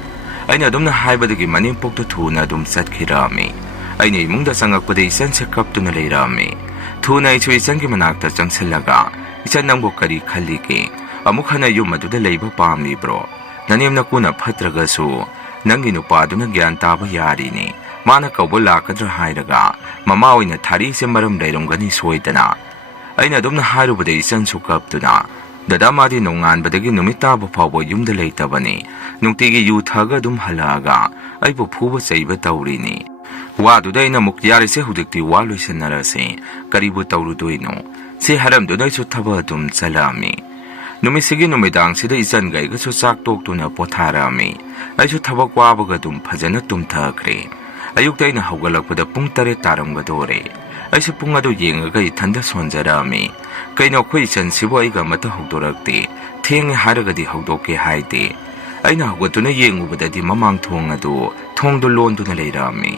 ꯑꯩꯅ ꯑꯗꯨꯝꯅ ꯍꯥꯏꯕꯗꯒꯤ ꯃꯅꯦꯝꯄꯣꯛꯇꯨ ꯊꯨꯅ ꯑꯗꯨꯝ ꯆꯠꯈꯤꯔꯛꯑꯝꯃꯤ꯫ ꯑꯩꯅ ꯏꯃꯨꯡꯗ ꯆꯪꯉꯛꯄꯗ ꯏꯆꯟꯁꯦ ꯀꯞꯇꯨꯅ ꯂꯩꯔꯛꯑꯝꯃꯤ꯫ ꯊꯨꯅ ꯑꯩꯁꯨ ꯏꯆꯟꯒꯤ ꯃꯅꯥꯛꯇ ꯆꯪꯁꯤꯜꯂꯒ, "ꯏꯆꯟ, ꯅꯪꯕꯨ ꯀꯔꯤ ꯈꯜꯂꯤꯒꯦ? ꯑꯃꯨꯛ ꯍꯟꯅ ꯌꯨꯝ ꯑꯗꯨꯗ ꯂꯩꯕ ꯄꯥꯝꯂꯤꯕ꯭ꯔோ? ꯅꯅꯦꯝ ꯅꯀꯨꯅ ꯐꯠꯇ꯭ꯔꯒꯁꯨ ꯅꯪꯒꯤ ꯅꯨꯄꯥꯗꯨꯅ ꯒ꯭ꯌꯥꯟ ꯇꯥꯕ ꯌꯥꯔꯤꯅꯤ, ꯃꯥꯅ ꯀꯧꯕ ꯂꯥꯛꯀꯗ꯭ꯔꯥ ꯍꯥꯏꯔꯒ ꯃꯃꯥ ꯑꯣꯏꯅ ꯊꯥꯔꯤꯁꯦ ꯃꯔꯝ ꯂꯩꯔꯝꯒꯅꯤ ꯁꯣꯏꯗꯅ." ꯑꯩꯅ ꯑꯗꯨꯝꯅ ꯍꯥꯏꯔꯨꯕꯗ ꯏꯆꯟꯁꯨ ꯀꯞꯇꯨꯅ, "ꯗꯗꯥ, ꯃꯥꯗꯤ ꯅꯣꯡꯉꯥꯟꯕꯗꯒꯤ ꯅꯨꯃꯤꯠ ꯇꯥꯕ ꯐꯥꯎꯕ ꯌꯨꯝꯗ ꯂꯩꯇꯕꯅꯤ, ꯅꯨꯡꯇꯤꯒꯤ ꯌꯨ ꯊꯛꯑꯒ ꯑꯗꯨꯝ ꯍꯜꯂꯛꯑꯒ ꯑꯩꯕꯨ ꯐꯨꯕ ꯆꯩꯕ ꯇꯧꯔꯤꯅꯤ." ꯋꯥꯗꯨꯗ ꯑꯩꯅ ꯑꯃꯨꯛ, "ꯌꯥꯔꯤꯁꯦ, ꯍꯧꯖꯤꯛꯇꯤ ꯋꯥ ꯂꯣꯏꯁꯤꯟꯅꯔꯁꯤ, ꯀꯔꯤꯕꯨ ꯇꯧꯔꯨꯗꯣꯏꯅꯣ?" ꯁꯤ ꯍꯥꯏꯔꯝꯗꯨꯅ ꯑꯩꯁꯨ ꯊꯕꯛ ꯑꯗꯨꯝ ꯆꯠꯂꯛꯑꯝꯃꯤ꯫ ꯅꯨꯃꯤꯠꯁꯤꯒꯤ ꯅꯨꯃꯤꯗꯥꯡꯁꯤꯗ ꯏꯆꯟꯒ ꯑꯩꯒꯁꯨ ꯆꯥꯛ ꯇꯣꯛꯇꯨꯅ ꯄꯣꯊꯥꯔꯛꯑꯝꯃꯤ꯫ ꯑꯩꯁꯨ ꯊꯕꯛ ꯋꯥꯕꯒ ꯑꯗꯨꯝ ꯐꯖꯅ ꯇꯨꯝꯊꯈ꯭ꯔꯦ꯫ ꯑꯌꯨꯛꯇ ꯑꯩꯅ ꯍꯧꯒꯠꯂꯛꯄꯗ ꯄꯨꯡ 7 ꯇꯥꯔꯝꯒꯗꯣꯔꯦ꯫ ꯑꯩꯁꯨ ꯄꯨꯡ ꯑꯗꯨ ꯌꯦꯡꯉꯒ ꯏꯊꯟꯗ ꯁꯣꯟꯖꯔꯛꯑꯝꯃꯤ꯫ ꯀꯩꯅꯣ, ꯑꯩꯈꯣꯏ ꯏꯆꯟꯁꯤꯕꯨ ꯑꯩꯒ ꯑꯃꯠꯇ ꯍꯧꯗꯣꯔꯛꯇꯦ, ꯊꯦꯡꯉꯦ ꯍꯥꯏꯔꯒꯗꯤ ꯍꯧꯗꯣꯛꯀꯦ ꯍꯥꯏꯗꯦ꯫ ꯑꯩꯅ ꯍꯧꯒꯠꯇꯨꯅ ꯌꯦꯡꯉꯨꯕꯗꯗꯤ ꯃꯃꯥꯡ ꯊꯣꯡ ꯑꯗꯨ ꯊꯣꯡꯗꯣ ꯂꯣꯟꯗꯨꯅ ꯂꯩꯔꯛꯑꯝꯃꯤ꯫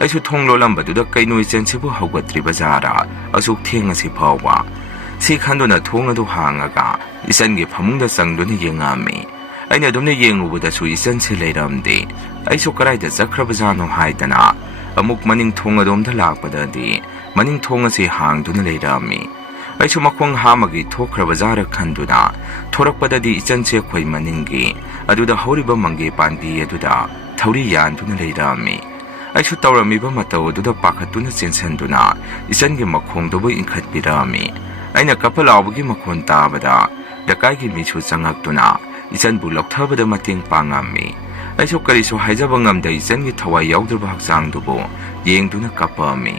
ꯑꯩꯁꯨ ꯊꯣꯡ ꯂꯣꯜꯂꯝꯕꯗꯨꯗ ꯀꯩꯅꯣ, ꯏꯆꯟꯁꯤꯕꯨ ꯍꯧꯒꯠꯇ꯭ꯔꯤꯕꯖꯥꯔꯥ ꯑꯁꯨꯛ ꯊꯦꯡꯉꯁꯤ ꯐꯥꯎꯕ? ꯁꯤ ꯈꯟꯗꯨꯅ ꯊꯣꯡ ꯑꯗꯨ ꯍꯥꯡꯉꯒ ꯏꯆꯟꯒꯤ ꯐꯃꯨꯡꯗ ꯆꯪꯗꯨꯅ ꯌꯦꯡꯉꯛꯑꯝꯃꯤ꯫ ꯑꯩꯅ ꯑꯗꯨꯝꯅ ꯌꯦꯡꯉꯨꯕꯗꯁꯨ ꯏꯆꯟꯁꯤ ꯂꯩꯔꯝꯗꯦ꯫ ꯑꯩꯁꯨ ꯀꯗꯥꯏꯗ ꯆꯠꯈ꯭ꯔꯕꯖꯥꯠꯅꯣ ꯍꯥꯏꯗꯅ ꯑꯃꯨꯛ ꯃꯅꯤꯡ ꯊꯣꯡ ꯑꯗꯣꯝꯗ ꯂꯥꯛꯄꯗꯗꯤ ꯃꯅꯤꯡ ꯊꯣꯡ ꯑꯁꯤ ꯍꯥꯡꯗꯨꯅ ꯂꯩꯔꯛꯑꯝꯃꯤ꯫ ꯑꯩꯁꯨ ꯃꯈꯣꯡ ꯍꯥꯝꯃꯒꯤ ꯊꯣꯛꯈ꯭ꯔꯕꯖꯥꯔ ꯈꯟꯗꯨꯅ ꯊꯣꯔꯛꯄꯗꯗꯤ ꯏꯆꯟꯁꯦ ꯑꯩꯈꯣꯏ ꯃꯅꯤꯡꯒꯤ ꯑꯗꯨꯗ ꯍꯧꯔꯤꯕ ꯃꯪꯒꯦ ꯄꯥꯟꯕꯤ ꯑꯗꯨꯗ ꯊꯧꯔꯤ ꯌꯥꯟꯗꯨꯅ ꯂꯩꯔꯛꯑꯝꯃꯤ꯫ ꯑꯩꯁꯨ ꯇꯧꯔꯝꯃꯤꯕ ꯃꯇꯧ ꯑꯗꯨꯗ ꯄꯥꯈꯠꯇꯨꯅ ꯆꯦꯟꯁꯤꯟꯗꯨꯅ ꯏꯆꯟꯒꯤ ꯃꯈꯣꯡꯗꯨꯕꯨ ꯏꯟꯈꯠꯄꯤꯔꯛꯑꯝꯃꯤ꯫ ꯑꯩꯅ ꯀꯞꯄ ꯂꯥꯎꯕꯒꯤ ꯃꯈꯣꯟ ꯇꯥꯕꯗ ꯂꯩꯀꯥꯏꯒꯤ ꯃꯤꯁꯨ ꯆꯪꯉꯛꯇꯨꯅ isanbu lauktabada mateng pangami. Aisu karisu haijaba ngamda isangi thawai yaudrba hakchangdubu yengduna kapami.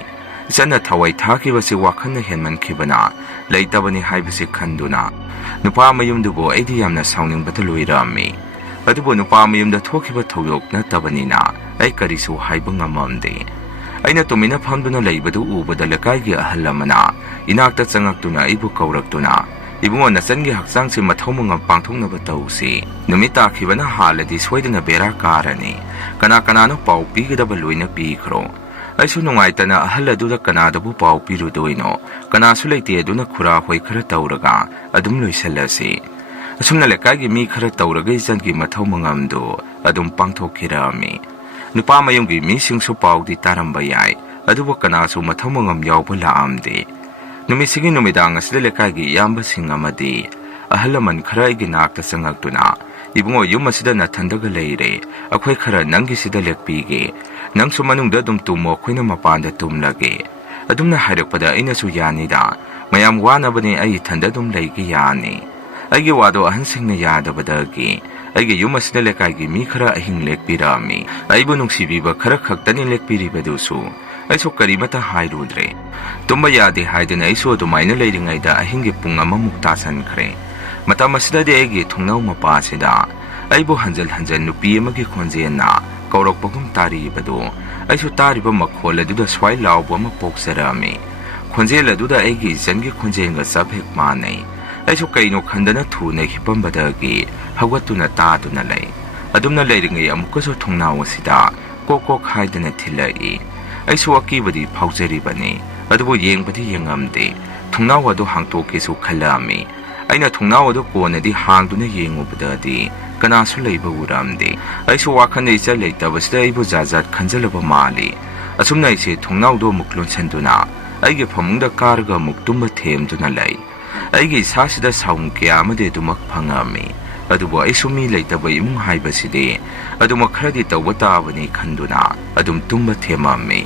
Isanna thawai thakibasi wakhanna henmankhibana leitabani haibasi khanduna nupa mayumdubu aidi yamna sauningbata loirami. Adubu nupa mayumda thokiba thawdok natabanina ai karisu haiba ngamamde. Aina tumina phamduna leibadu ubada lakaigi ahal amana inakta changaktuna ibu kauraktuna ibungo nasangi hakchangsi mathomungam pangthongnaba tausi numit takhibana haladi soidana bera karani kana kanano pau pigidaba loina pikhro aisu nungaitana ahal aduda kanadabu pau pirudoino kanasu leite aduna khura hoi khara tauraga adum loisalasi asumna lekaigi mi khara tauraga isangi mathomungamdo adum pangthokhirami nupa mayunggi misingsu paudi taramba yai adubu kanasu mathomungam yauba laamde numisigi numidang asida lekaigi yamba singamadi ahalaman khara igi nakta sangaktuna ibungo yum asida nathandaga leire akhoi khara nangi sida lekpige nangsu manungda dum tumo khoina mapanda tumlage adumna hairakpada ainasu yanida mayam wanabani ai thanda dum leigi yani aigi wado ahansingna yadabadagi aigi yum asida lekaigi mi khara ahing lekpirami aibu nungsibiba khara khaktani lekpiribadusu aisu karimata hairudre tumba yade haidana aisu adumaina leiringaida ahingi pung amamuk tasankhre matam asidadi aigi thongnau mapasida aibu hanjal nupi amagi khonjena kaurokpagum taribadu aisu tariba makhol aduda swai laubwa ma poksarami khonjel aduda aigi jangi khonjenga sabhek manai aisu kaino khandana thuna hipambadagi hawatuna taaduna lei adumna leiringai amukasu thongnau asida kokok haidana thilai aisu akibadi phaujari adubu yengbadi yengamde thongnau adu hangtokesu khalami aina thongnau adu konadi hangduna yengubadadi kanasu leiba uramde aisu wakhane icha leitabasida ibu jajat khanjalaba mali asumna ise thongnau do muklon senduna aige phamungda karga muktumba themduna lei aige sasida saung kya amade dumak phangami adubu aisu mi leitaba imung haibaside aduma khradi tawba tabani khanduna adum tumba themami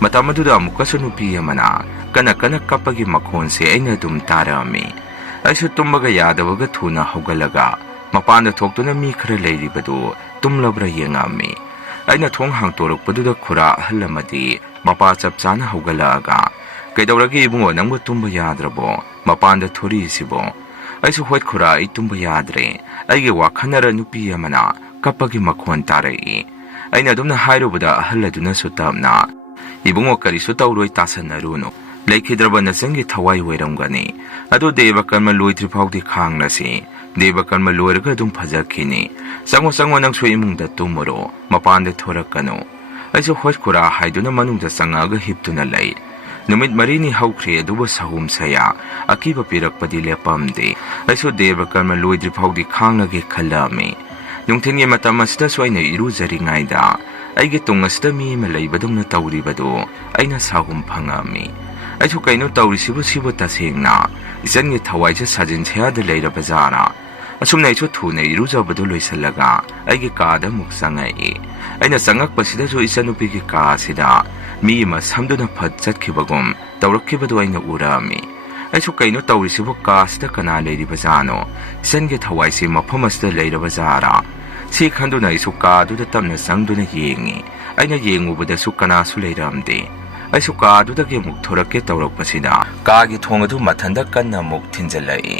matamaduda amukasu nupi amana kana kapagi makhonse aina dum tarami aisu tumbaga yadabaga thuna hogalaga mapanda thoktuna mi khara leiribadu tumlabra yengami aina thong hangtorokpaduda khura halamadi mapa chapchana hogalaga kaidawragi ibungo nangbu tumba yadrabo mapanda thori sibo aisu hot khura ai tumba yadre aige wakhanara nupi amana kapagi makhon tarai aina dumna hairubada haladuna sutamna ibungo karisu tauroi tasannaruno leikidraba nasangi thawai weramgani adu deva karma loitri phawdi khanglasi deva karma loiraga dum phajakhini sango nangsu imungda tumoro mapanda thorakano aisu hot khura haiduna manungda sangaga hiptuna lei numit marini haukhre aduba sahum saya akiba pirakpadi lepamde aisu deva karma loitri phawdi khanglage khalami nungthengi matamasida soina iru jaringaida aige tungasida mi ma leibadumna tauribadu aina sahum phangami aisu kaino taurisibu tasengna isangi thawaija sajin chhayada leirabazara asumna aisu thune irujabadu loisalaga aige kaada muksangai aina sangakpasida jo isanupi ki ka sida mi ma samduna phat chatkibagum tawrakkibadu aina urami aisu kaino taurisibu ka sida kana leiribazano isangi thawaisi maphamasida leirabazara si khanduna isu kaduda tamna sangduna yengi aina yengubada su kana su leiramde aisu kaduda ge muk thorakke tawrakpasida kaagi thongadu mathanda kanna muk thinjalai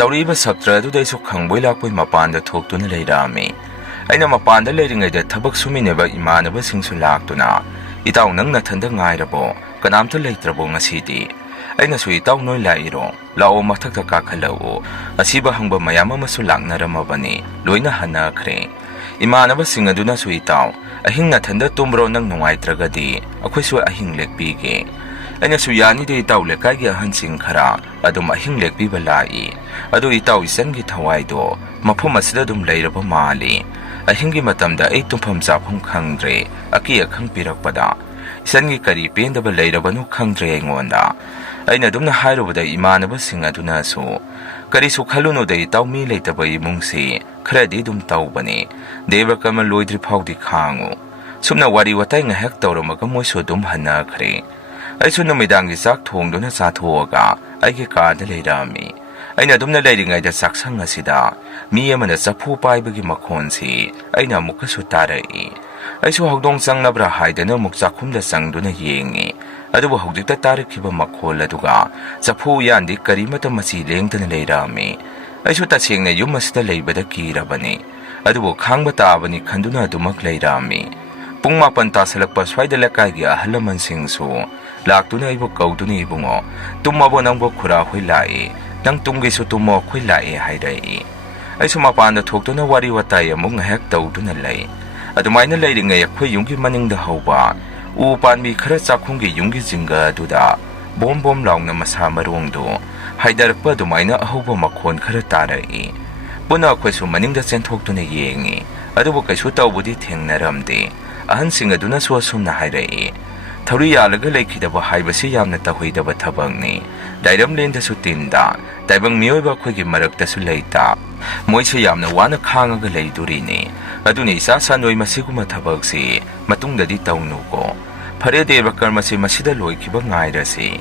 tawriba saktra du daisu khangboi lakpoi mapanda thoktuna leirami aina mapanda leiringaida thabak sumineba imanaba singsu laktuna itaw nang nathanda ngairabo kanamta leitrabo ngasidi aina su itaw noi lairo lao mathakta ka khalau asiba hangba mayama masu laknaramabani loina hanakhre imanaba singaduna su itaw ahing nathanda tumro nang nungaitragadi akhoisu ahing lekpige aina su yani de itaw lekagi ahansing khara adum ahing lekpiba lai adu itaw isangi thawaido mafum asida dum leiraba mali ahingi matamda ei tumpham chaphum khangdre aki akhang pirakpada isangi kari pendaba leirabanu khangdre engonda aina dumna hairubada imanaba singaduna su kari su khaluno de tawmi leitaba imungsi khradi dum tawbani deva kama loidri phawdi khangu sumna wari watai nga hek tawramaga moiso dum hana khre aisu numidangi sak thongduna cha thoga aige ka da leirami ꯑꯩꯅ ꯑꯗꯨꯝꯅ ꯂꯩꯔꯤꯉꯩꯗ ꯆꯥꯛꯁꯪ ꯑꯁꯤꯗ ꯃꯤ ꯑꯃꯅ ꯆꯐꯨ ꯄꯥꯏꯕꯒꯤ ꯃꯈꯣꯟꯁꯤ ꯑꯩꯅ ꯑꯃꯨꯛꯀꯁꯨ ꯇꯥꯔꯛꯏ꯫ ꯑꯩꯁꯨ ꯍꯧꯗꯣꯡ ꯆꯪꯂꯕ꯭ꯔꯥ ꯍꯥꯏꯗꯅ ꯑꯃꯨꯛ ꯆꯥꯛꯈꯨꯝꯗ ꯆꯪꯗꯨꯅ ꯌꯦꯡꯉꯤ꯫ ꯑꯗꯨꯕꯨ ꯍꯧꯖꯤꯛꯇ ꯇꯥꯔꯛꯈꯤꯕ ꯃꯈꯣꯜ ꯑꯗꯨꯒ ꯆꯐꯨ ꯎꯌꯥꯟꯗꯤ ꯀꯔꯤꯃꯠꯇ ꯃꯆꯤ ꯂꯦꯡꯗꯅ ꯂꯩꯔꯝꯃꯤ꯫ ꯑꯩꯁꯨ ꯇꯁꯦꯡꯅ ꯌꯨꯝ ꯑꯁꯤꯗ ꯂꯩꯕꯗ ꯀꯤꯔꯕꯅꯤ꯫ ꯑꯗꯨꯕꯨ ꯈꯥꯡꯕ ꯇꯥꯕꯅꯤ ꯈꯟꯗꯨꯅ ꯑꯗꯨꯃꯛ ꯂꯩꯔꯝꯃꯤ꯫ ꯄꯨꯡ 9 ꯇꯥꯁꯜꯂꯛꯄ ꯁ꯭ꯋꯥꯏꯗ ꯂꯩꯀꯥꯏꯒꯤ ꯑꯍꯜ ꯂꯃꯟꯁꯤꯡꯁꯨ ꯂꯥꯛꯇꯨꯅ ꯑꯩꯕꯨ ꯀꯧꯗꯨꯅ ꯏꯕꯨꯡꯉꯣ ꯇꯨꯝꯃꯕꯣ ꯅꯪꯕꯨ ꯈꯨꯔꯥ ꯍꯣꯏ ꯂꯥꯛꯏ, ꯅꯪ ꯇꯨꯝꯒꯦꯁꯨ ꯇꯨꯝꯃꯣ ꯑꯩꯈꯣꯏ ꯂꯥꯛꯑꯦ ꯍꯥꯏꯔꯛꯏ꯫ ꯑꯩꯁꯨ ꯃꯄꯥꯟꯗ ꯊꯣꯛꯇꯨꯅ ꯋꯥꯔꯤ ꯋꯥꯇꯥꯏ ꯑꯃꯨꯛ ꯉꯥꯏꯍꯥꯛ ꯇꯧꯗꯨꯅ ꯂꯩ꯫ ꯑꯗꯨꯃꯥꯏꯅ ꯂꯩꯔꯤꯉꯩ ꯑꯩꯈꯣꯏ ꯌꯨꯝꯒꯤ ꯃꯅꯤꯡꯗ ꯍꯧꯕ ꯎ ꯄꯥꯟꯕꯤ ꯈꯔ ꯆꯥꯛꯈꯨꯝꯒꯤ ꯌꯨꯝꯒꯤ ꯖꯤꯡꯒ ꯑꯗꯨꯗ ꯕꯣꯝ ꯕꯣꯝ ꯂꯥꯎꯅ ꯃꯁꯥ ꯃꯔꯣꯡꯗꯨ ꯍꯥꯏꯗꯔꯛꯄ ꯑꯗꯨꯃꯥꯏꯅ ꯑꯍꯧꯕ ꯃꯈꯣꯟ ꯈꯔ ꯇꯥꯔꯛꯏ꯫ ꯄꯨꯟꯅ ꯑꯩꯈꯣꯏꯁꯨ ꯃꯅꯤꯡꯗ ꯆꯦꯟꯊꯣꯛꯇꯨꯅ ꯌꯦꯡꯉꯤ꯫ ꯑꯗꯨꯕꯨ ꯀꯩꯁꯨ ꯇꯧꯕꯗꯤ ꯊꯦꯡꯅꯔꯝꯗꯦ꯫ ꯑꯍꯟꯁꯤꯡ ꯑꯗꯨꯅꯁꯨ ꯑꯁꯨꯝꯅ ꯍꯥꯏꯔꯛꯏ, ꯊꯧꯔꯤ ꯌꯥꯜꯂꯒ ꯂꯩꯈꯤꯗꯕ ꯍꯥꯏꯕꯁꯤ ꯌꯥꯝꯅ ꯇꯧꯍꯩꯗꯕ ꯊꯕꯛꯅꯤ꯫ ꯂꯥꯏꯔꯝꯂꯦꯟꯗꯁꯨ ꯇꯤꯟꯗ, ꯇꯥꯏꯕꯪ ꯃꯤꯑꯣꯏꯕ ꯑꯩꯈꯣꯏꯒꯤ ꯃꯔꯛꯇꯁꯨ ꯂꯩꯇ, ꯃꯣꯏꯁꯨ ꯌꯥꯝꯅ ꯋꯥꯅ ꯈꯥꯡꯉꯒ ꯂꯩꯗꯣꯔꯤꯅꯤ꯫ ꯑꯗꯨꯅ ꯏꯆꯥ ꯁꯥꯅꯣꯏ ꯃꯁꯤꯒꯨꯝꯕ ꯊꯕꯛꯁꯤ ꯃꯇꯨꯡꯗꯗꯤ ꯇꯧꯅꯨꯀꯣ꯫ ꯐꯔꯦ ꯗꯦꯕ ꯀꯔꯃꯁꯤ ꯃꯁꯤꯗ ꯂꯣꯏꯈꯤꯕ ꯉꯥꯏꯔꯁꯤ꯫